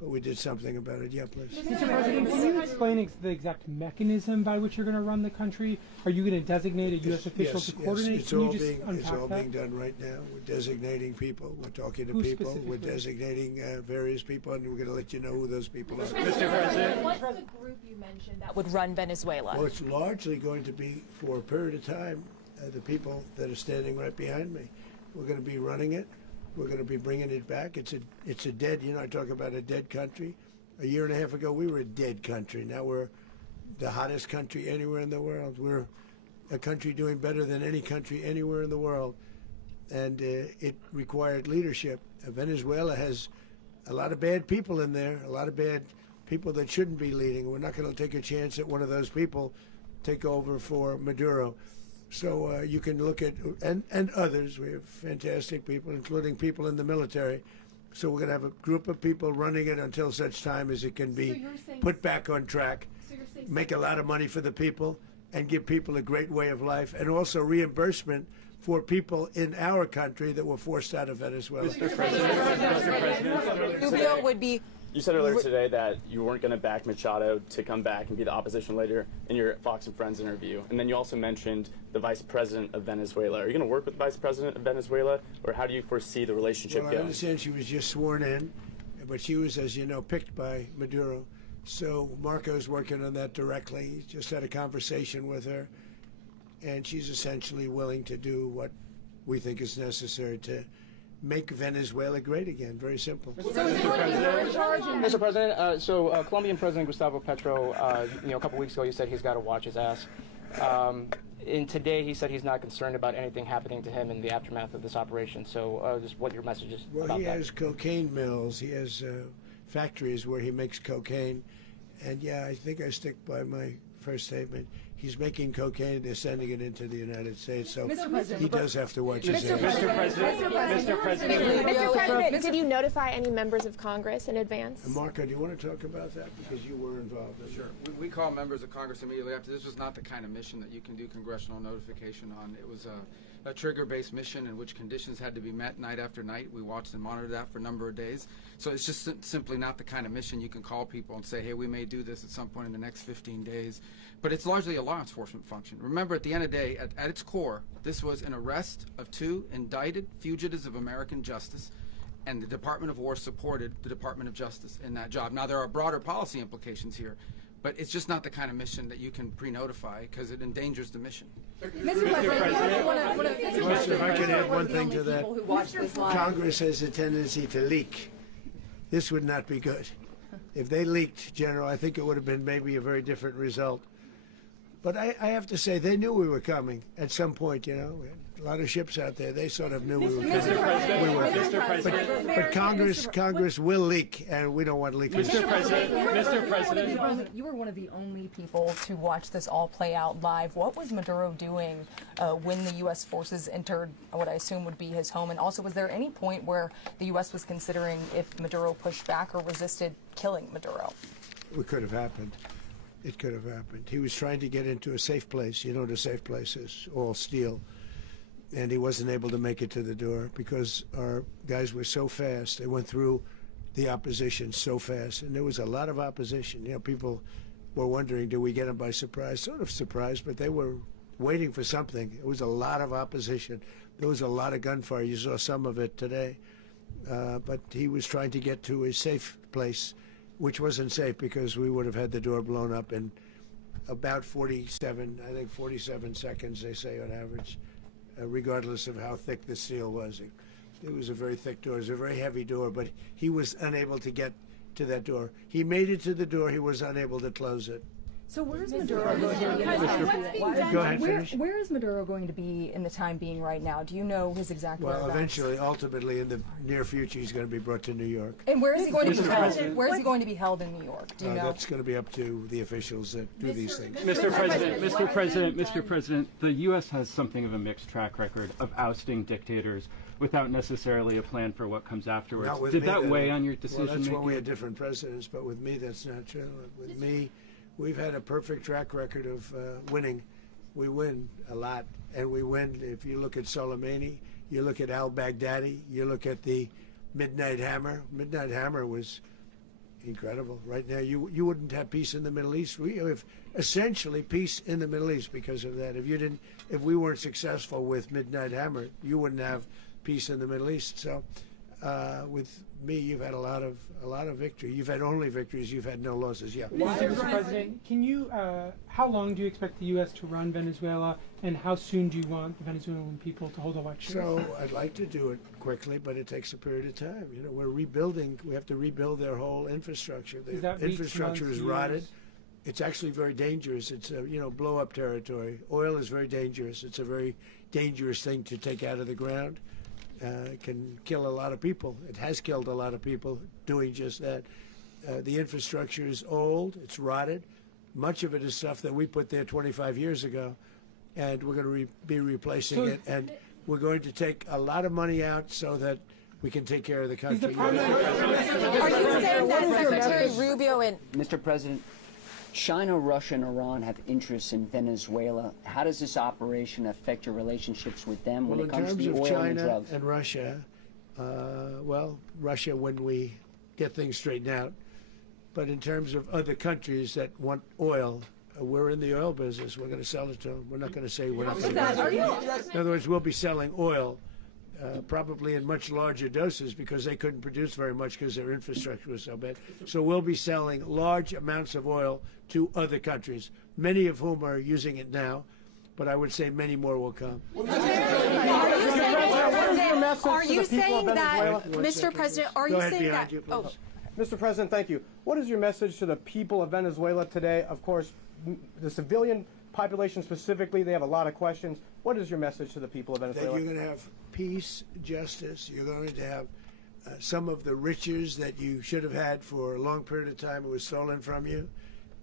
but we did something about it. Yeah, please. Mr. President, can you explain the exact mechanism by which you're going to run the country? Are you going to designate a U.S. official to coordinate? It's Can you all just being unpack that? done right now. We're designating people. We're talking to Who people. We're specifically? designating various people, and we're going to let you know who those people are. Mr. President. What's the group you mentioned that would run Venezuela? Well, it's largely going to be, for a period of time, the people that are standing right behind me. We're going to be running it. We're going to be bringing it back. It's a dead, I talk about a dead country. A year and a half ago, we were a dead country. Now we're the hottest country anywhere in the world. We're a country doing better than any country anywhere in the world. And it required leadership. Venezuela has a lot of bad people in there, a lot of bad people that shouldn't be leading. We're not going to take a chance that one of those people take over for Maduro. So you can look at, and others, we have fantastic people, including people in the military. So we're going to have a group of people running it until such time as it can be put back on track, make a lot of money for the people, and give people a great way of life, and also reimbursement for people in our country that were forced out of Venezuela. Mr. President. Rubio would be. You said earlier today that you weren't going to back Machado to come back and be the opposition leader in your Fox and Friends interview. And then you also mentioned the vice president of Venezuela. Are you going to work with the vice president of Venezuela, or how do you foresee the relationship Well, going? I understand she was just sworn in, but she was, as you know, picked by Maduro. So Marco's working on that directly. He just had a conversation with her, and she's essentially willing to do what we think is necessary to make Venezuela great again. Very simple. Mr. President, Colombian President Gustavo Petro, a couple weeks ago, he said he's got to watch his ass. And today, he said he's not concerned about anything happening to him in the aftermath of this operation. So, just what your message is Well, about he that. has cocaine mills. He has factories where he makes cocaine. And yeah, I think I stick by my first statement. He's making cocaine. They're sending it into the United States. So he does have to watch his ass. Mr. President. Did you notify any members of Congress in advance? Marco, do you want to talk about that? Because you were involved in it. Sure. We call members of Congress immediately after. This was not the kind of mission that you can do congressional notification on. It was a trigger-based mission in which conditions had to be met night after night. We watched and monitored that for a number of days. So it's just simply not the kind of mission you can call people and say, hey, we may do this at some point in the next 15 days. But it's largely a law enforcement function. Remember, at the end of the day, at its core, this was an arrest of 2 indicted fugitives of American justice, and the Department of War supported the Department of Justice in that job. Now, there are broader policy implications here, but it's just not the kind of mission that you can pre-notify because it endangers the mission. Mr. President, If I could add one thing to that, Congress has a tendency to leak. This would not be good. If they leaked, General, I think it would have been maybe a very different result. But I have to say, they knew we were coming at some point, We had a lot of ships out there. They sort of knew we were coming. Mr. President. But Congress will leak, and we don't want leakage. Mr. President. you were one of the only people to watch this all play out live. What was Maduro doing when the U.S. forces entered what I assume would be his home? And also, was there any point where the U.S. was considering if Maduro pushed back or resisted killing Maduro? It could have happened. It could have happened. He was trying to get into a safe place. You know what a safe place is, all steel. And he wasn't able to make it to the door because our guys were so fast. They went through the opposition so fast. And there was a lot of opposition. People were wondering, do we get them by surprise? Sort of surprised, but they were waiting for something. It was a lot of opposition. There was a lot of gunfire. You saw some of it today. But he was trying to get to a safe place, which wasn't safe because we would have had the door blown up in about 47 seconds, they say on average, regardless of how thick the steel was. It was a very thick door. It was a very heavy door, but he was unable to get to that door. He made it to the door. He was unable to close it. So where is Maduro going to be? Go ahead, finish. Where is Maduro going to be in the time being right now? Do you know his exact Well, whereabouts? ultimately, in the near future, he's going to be brought to New York. And where is he going to be held? Where is he going to be held in New York? Do you know? That's going to be up to the officials that do these things. Mr. President, the U.S. has something of a mixed track record of ousting dictators without necessarily a plan for what comes afterwards. Not with Did me, that though. weigh on your decision Well, that's making? when we had different presidents, but with me, that's not true. With me, we've had a perfect track record of winning. We win a lot, and we win. If you look at Soleimani, you look at al-Baghdadi, you look at the Midnight Hammer. Midnight Hammer was incredible. Right now, you wouldn't have peace in the Middle East. We have essentially peace in the Middle East because of that. If we weren't successful with Midnight Hammer, you wouldn't have peace in the Middle East. So, with me, you've had a lot of victory. You've had only victories. You've had no losses. Yeah. Mr. President, can you? How long do you expect the U.S. to run Venezuela, and how soon do you want the Venezuelan people to hold elections? So I'd like to do it quickly, but it takes a period of time. You know, we're rebuilding. We have to rebuild their whole infrastructure. The infrastructure is rotted. It's actually very dangerous. It's blow-up territory. Oil is very dangerous. It's a very dangerous thing to take out of the ground. It can kill a lot of people. It has killed a lot of people doing just that. The infrastructure is old. It's rotted. Much of it is stuff that we put there 25 years ago, and we're going to be replacing it. And we're going to take a lot of money out so that we can take care of the country. Are you saying that Secretary Rubio and Mr. President, China, Russia, and Iran have interests in Venezuela. How does this operation affect your relationships with them when it comes to the oil and drugs? In terms of China and Russia, Russia when we get things straightened out. But in terms of other countries that want oil, we're in the oil business. We're going to sell it to them. We're not going to say we're not going to. In other words, we'll be selling oil. Probably in much larger doses because they couldn't produce very much because their infrastructure was so bad. So we'll be selling large amounts of oil to other countries, many of whom are using it now, but I would say many more will come. Are you saying that, Mr. President, are you saying that? Mr. President, thank you. What is your message to the people of Venezuela today? Of course, the civilian population specifically, they have a lot of questions. What is your message to the people of Venezuela? That you're going to have peace, justice. You're going to have some of the riches that you should have had for a long period of time. It was stolen from you.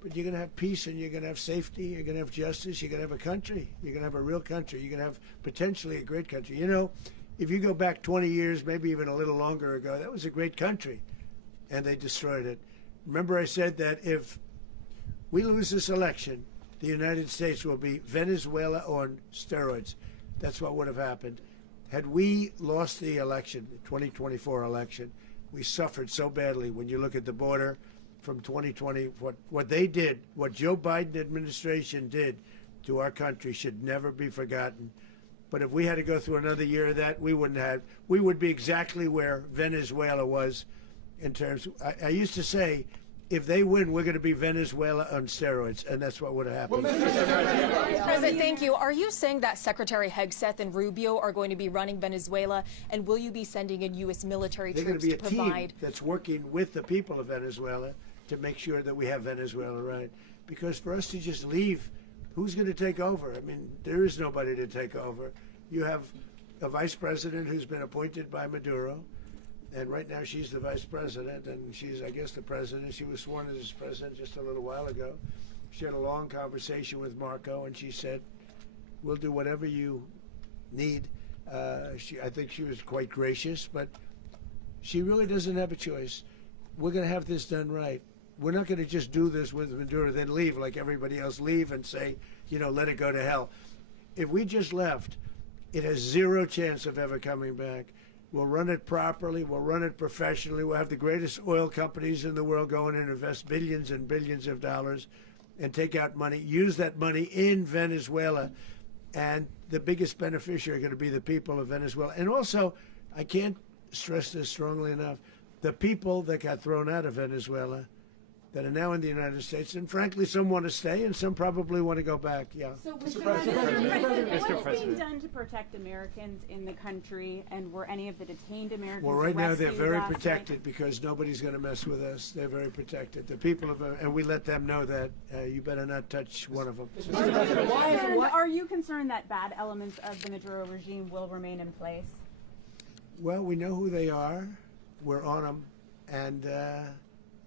But you're going to have peace and you're going to have safety. You're going to have justice. You're going to have a country. You're going to have a real country. You're going to have potentially a great country. You know, if you go back 20 years, maybe even a little longer ago, that was a great country. And they destroyed it. Remember I said that if we lose this election, the United States will be Venezuela on steroids. That's what would have happened. Had we lost the election, the 2024 election, we suffered so badly. When you look at the border from 2020, what they did, what Joe Biden administration did to our country should never be forgotten. But if we had to go through another year of that, we would be exactly where Venezuela was in terms. I used to say, if they win, we're going to be Venezuela on steroids, and that's what would have happened. President, thank you. Are you saying that Secretary Hegseth and Rubio are going to be running Venezuela, and will you be sending in U.S. military troops to provide? They're going to be a team that's working with the people of Venezuela to make sure that we have Venezuela right. Because for us to just leave, who's going to take over? I mean, there is nobody to take over. You have a vice president who's been appointed by Maduro. And right now she's the vice president, and she's, I guess, the president. She was sworn as president just a little while ago. She had a long conversation with Marco, and she said, we'll do whatever you need. I think she was quite gracious, but she really doesn't have a choice. We're going to have this done right. We're not going to just do this with Maduro, then leave like everybody else, leave and say, let it go to hell. If we just left, it has zero chance of ever coming back. We'll run it properly. We'll run it professionally. We'll have the greatest oil companies in the world go in and invest billions and billions of dollars and take out money, use that money in Venezuela. And the biggest beneficiary are going to be the people of Venezuela. And also, I can't stress this strongly enough, the people that got thrown out of Venezuela that are now in the United States, and frankly, some want to stay, and some probably want to go back. Yeah. So, Mr. President, what is being done to protect Americans in the country, and were any of the detained Americans Well, right now they're very last protected night? because nobody's going to mess with us. They're very protected. The people of, and we let them know that you better not touch one of them. Are you concerned that bad elements of the Maduro regime will remain in place? Well, we know who they are. We're on them, and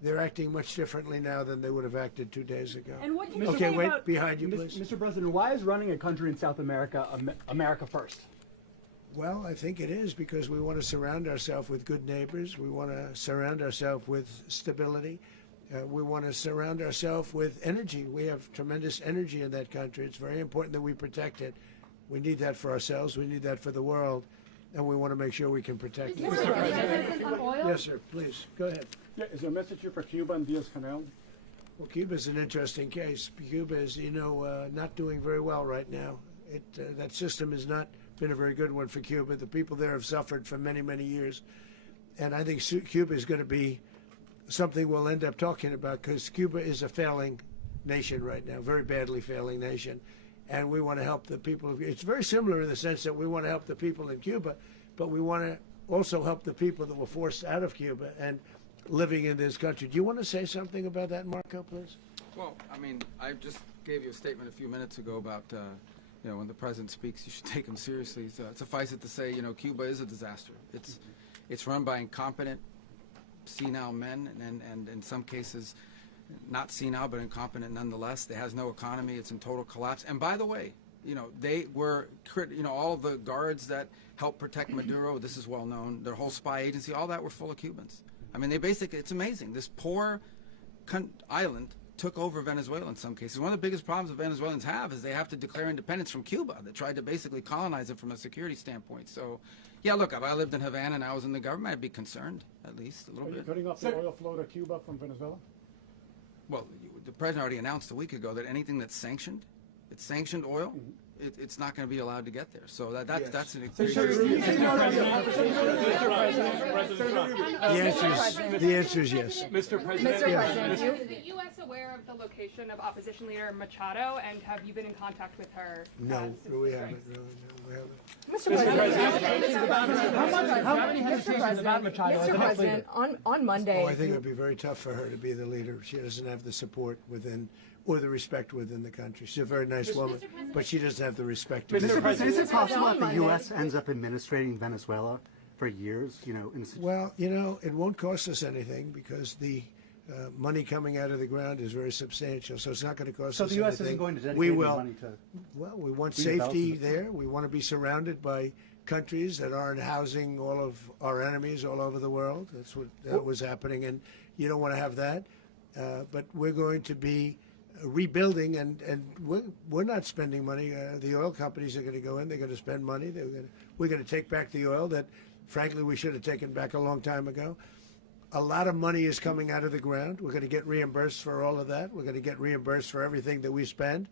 they're acting much differently now than they would have acted 2 days ago. And what can you okay, say wait, about behind you, please. Mr. President, why is running a country in South America America first? Well, I think it is because we want to surround ourselves with good neighbors. We want to surround ourselves with stability. We want to surround ourselves with energy. We have tremendous energy in that country. It's very important that we protect it. We need that for ourselves. We need that for the world. and we want to make sure we can protect it. Mr. President, on oil? Yes, sir. Please go ahead. Yeah, is there a message here for Cuba and Diaz-Canel? Well, Cuba's an interesting case. Cuba is, not doing very well right now. That system has not been a very good one for Cuba. The people there have suffered for many, many years. And I think Cuba is going to be something we'll end up talking about, because Cuba is a failing nation right now, very badly failing nation. And we want to help the people. It's very similar in the sense that we want to help the people in Cuba, but we want to also help the people that were forced out of Cuba and living in this country. Do you want to say something about that, Marco, please? Well, I mean, I just gave you a statement a few minutes ago about, when the president speaks, you should take him seriously. So suffice it to say, Cuba is a disaster. It's run by incompetent, senile men, and in some cases, not senile, but incompetent nonetheless. It has no economy. It's in total collapse. And by the way, they were, all of the guards that helped protect Maduro, this is well known, their whole spy agency, all that were full of Cubans. I mean, it's amazing. This poor island took over Venezuela in some cases. One of the biggest problems that Venezuelans have is they have to declare independence from Cuba. They tried to basically colonize it from a security standpoint. So, yeah, look, if I lived in Havana and I was in the government, I'd be concerned, at least a little bit. Are you cutting off the oil flow to Cuba from Venezuela? Well, the president already announced a week ago that anything that's sanctioned, it's sanctioned oil, it's not going to be allowed to get there. So that's an The answer is yes. Mr. President, Yes. is the U.S. aware of the location of opposition leader Machado, and have you been in contact with her? No, we haven't. No, we haven't. Mr. President, on Monday. Oh, I think it would be very tough for her to be the leader. She doesn't have the support within, or the respect within the country. She's a very nice woman, but she doesn't have the respect. Mr. President, is it possible that the U.S. ends up administrating Venezuela for years? Well, it won't cost us anything because the money coming out of the ground is very substantial, so it's not going to cost us anything. So the U.S. isn't going to dedicate any money to... Well, we want safety there. We want to be surrounded by countries that aren't housing all of our enemies all over the world. That's what was happening, and you don't want to have that. But we're going to be rebuilding, and we're not spending money. The oil companies are going to go in. They're going to spend money. We're going to take back the oil that, frankly, we should have taken back a long time ago. A lot of money is coming out of the ground. We're going to get reimbursed for all of that. We're going to get reimbursed for everything that we spend.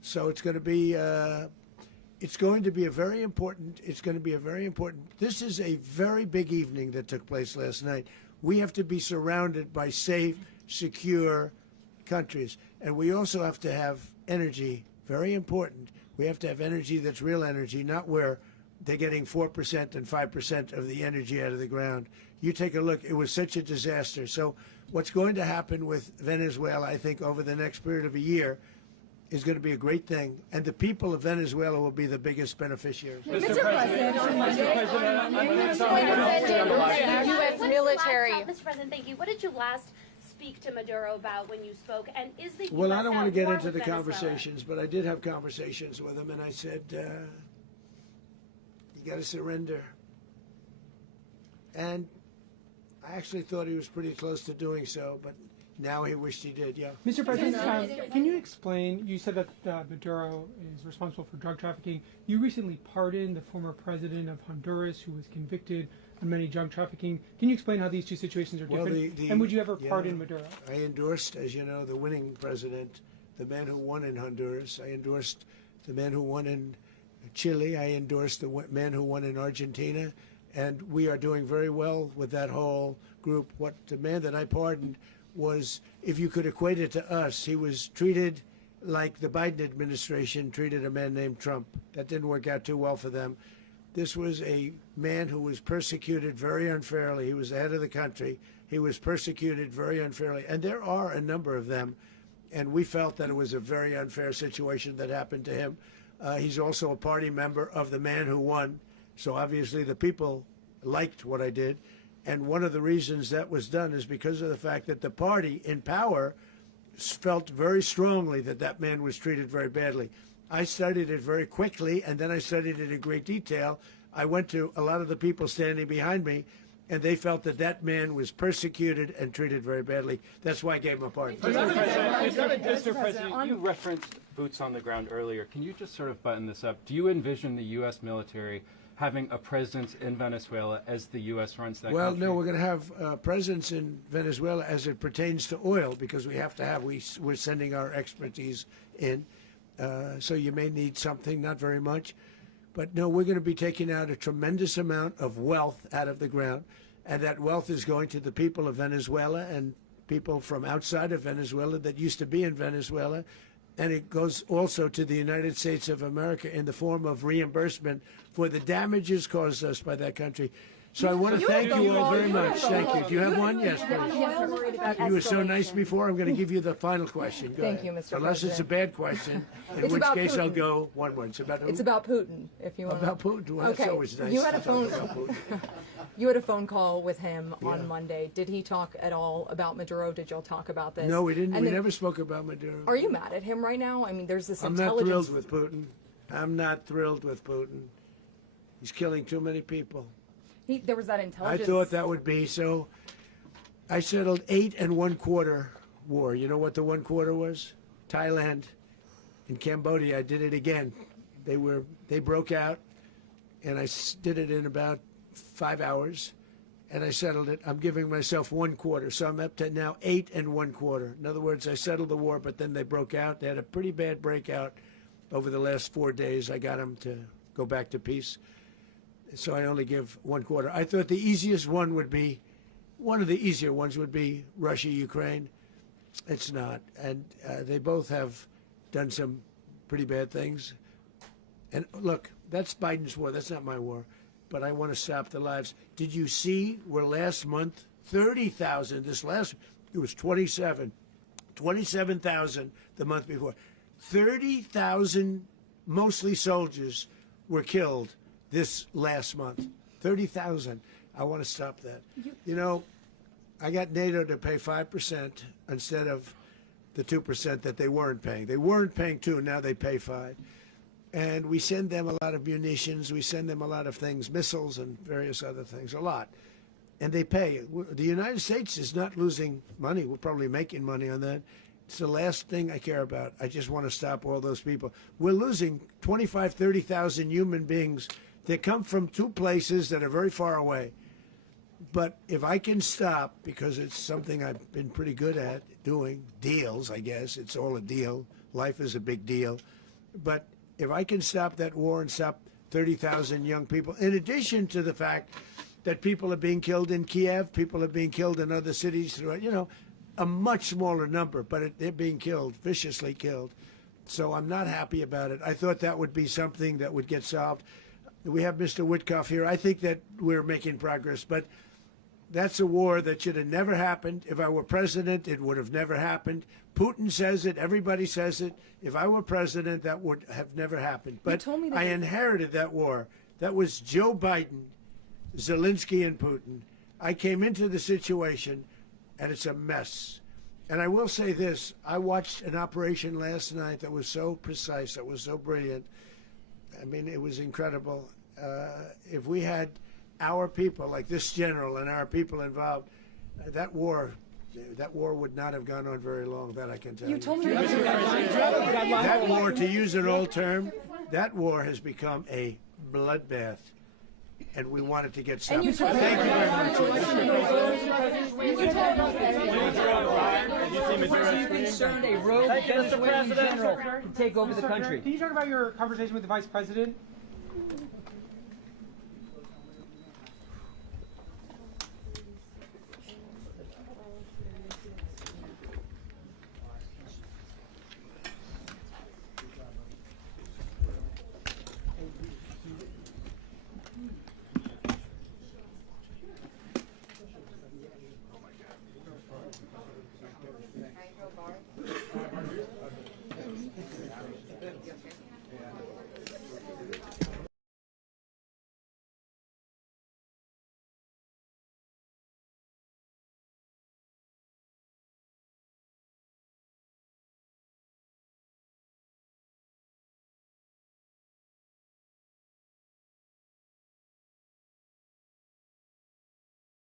So it's going to be a very important. This is a very big evening that took place last night. We have to be surrounded by safe, secure countries, and we also have to have energy. Very important. We have to have energy that's real energy, not where they're getting 4% and 5% of the energy out of the ground. You take a look. It was such a disaster. So what's going to happen with Venezuela, I think, over the next period of a year is going to be a great thing. And the people of Venezuela will be the biggest beneficiaries. Mr. President, on Monday, U.S. military. Mr. President, thank you. What did you last speak to Maduro about when you spoke? And is the Well, US I don't want to at get war into with the Venezuela? conversations, but I did have conversations with him, and I said, you got to surrender. And I actually thought he was pretty close to doing so, but now he wished he did, yeah. Mr. President, can you explain, you said that Maduro is responsible for drug trafficking. You recently pardoned the former president of Honduras who was convicted on many drug trafficking. Can you explain how these two situations are different? And would you ever pardon Maduro? I endorsed, as you know, the winning president, the man who won in Honduras. I endorsed the man who won in Chile. I endorsed the man who won in Argentina. And we are doing very well with that whole group. What the man that I pardoned was, if you could equate it to us, he was treated like the Biden administration treated a man named Trump. That didn't work out too well for them. This was a man who was persecuted very unfairly. He was the head of the country. He was persecuted very unfairly. And there are a number of them. And we felt that it was a very unfair situation that happened to him. He's also a party member of the man who won. So obviously the people liked what I did. And one of the reasons that was done is because of the fact that the party in power felt very strongly that that man was treated very badly. I studied it very quickly, and then I studied it in great detail. I went to a lot of the people standing behind me, and they felt that that man was persecuted and treated very badly. That's why I gave him a pardon. Mr. President, you referenced boots on the ground earlier. Can you just sort of button this up? Do you envision the U.S. military having a presence in Venezuela as the U.S. runs that country? No, we're going to have a presence in Venezuela as it pertains to oil, because we have to have, we're sending our expertise in. So you may need something, not very much. But no, we're going to be taking out a tremendous amount of wealth out of the ground. And that wealth is going to the people of Venezuela and people from outside of Venezuela that used to be in Venezuela. And it goes also to the United States of America in the form of reimbursement for the damages caused us by that country. So I want to thank you all very much. Thank you. Do you have one? Yes, please. You were so nice before. I'm going to give you the final question. Go Thank ahead. you, Mr. Unless President. it's a bad question, in It's which about case I'll Putin. go one word. It's about who? It's about Putin, if you want. About Putin. Well, Okay. that's always nice. You had a to talk phone. about Putin. You had a phone call with him Yeah. on Monday. Did he talk at all about Maduro? Did y'all talk about this? No, we didn't. And We then- never spoke about Maduro. Are you mad at him right now? I mean, there's this I'm not intelligence. thrilled with Putin. I'm not thrilled with Putin. He's killing too many people. There was that I intelligence. thought that would be so. I settled 8 1/4 war. You know what the 1/4 was? Thailand and Cambodia. I did it again. They broke out, and I did it in about 5 hours, and I settled it. I'm giving myself 1/4, so I'm up to now 8 1/4. In other words, I settled the war, but then they broke out. They had a pretty bad breakout over the last 4 days. I got them to go back to peace. So I only give 1/4. I thought the easiest one would be, one of the easier ones would be Russia, Ukraine. It's not. And they both have done some pretty bad things. And look, that's Biden's war. That's not my war. But I want to stop the lives. Did you see where last month, 30,000, it was 27,000 the month before. 30,000, mostly soldiers, were killed this last month. 30,000. I want to stop that. You know, I got NATO to pay 5% instead of the 2% that they weren't paying. They weren't paying 2, now they pay 5. And we send them a lot of munitions. We send them a lot of things, missiles and various other things, a lot. And they pay. The United States is not losing money. We're probably making money on that. It's the last thing I care about. I just want to stop all those people. We're losing 25, 30,000 human beings. They come from 2 places that are very far away. But if I can stop, because it's something I've been pretty good at doing, deals, I guess. It's all a deal. Life is a big deal. But if I can stop that war and stop 30,000 young people, in addition to the fact that people are being killed in Kiev, people are being killed in other cities throughout, you know, a much smaller number, but they're being killed, viciously killed. So I'm not happy about it. I thought that would be something that would get solved. We have Mr. Witkoff here. I think that we're making progress, but that's a war that should have never happened. If I were president, it would have never happened. Putin says it. Everybody says it. If I were president, that would have never happened. But told me that I inherited that war. That was Joe Biden, Zelensky, and Putin. I came into the situation, and it's a mess. And I will say this. I watched an operation last night that was so precise, that was so brilliant. I mean, it was incredible. If we had our people, like this general and our people involved, that war would not have gone on very long, that I can tell you. You told me That war, to use an old term, that war has become a bloodbath. And we want it to get stopped. Thank you very much. Are you concerned a rogue Venezuelan general can take over the country? Can you talk about your conversation with the vice president?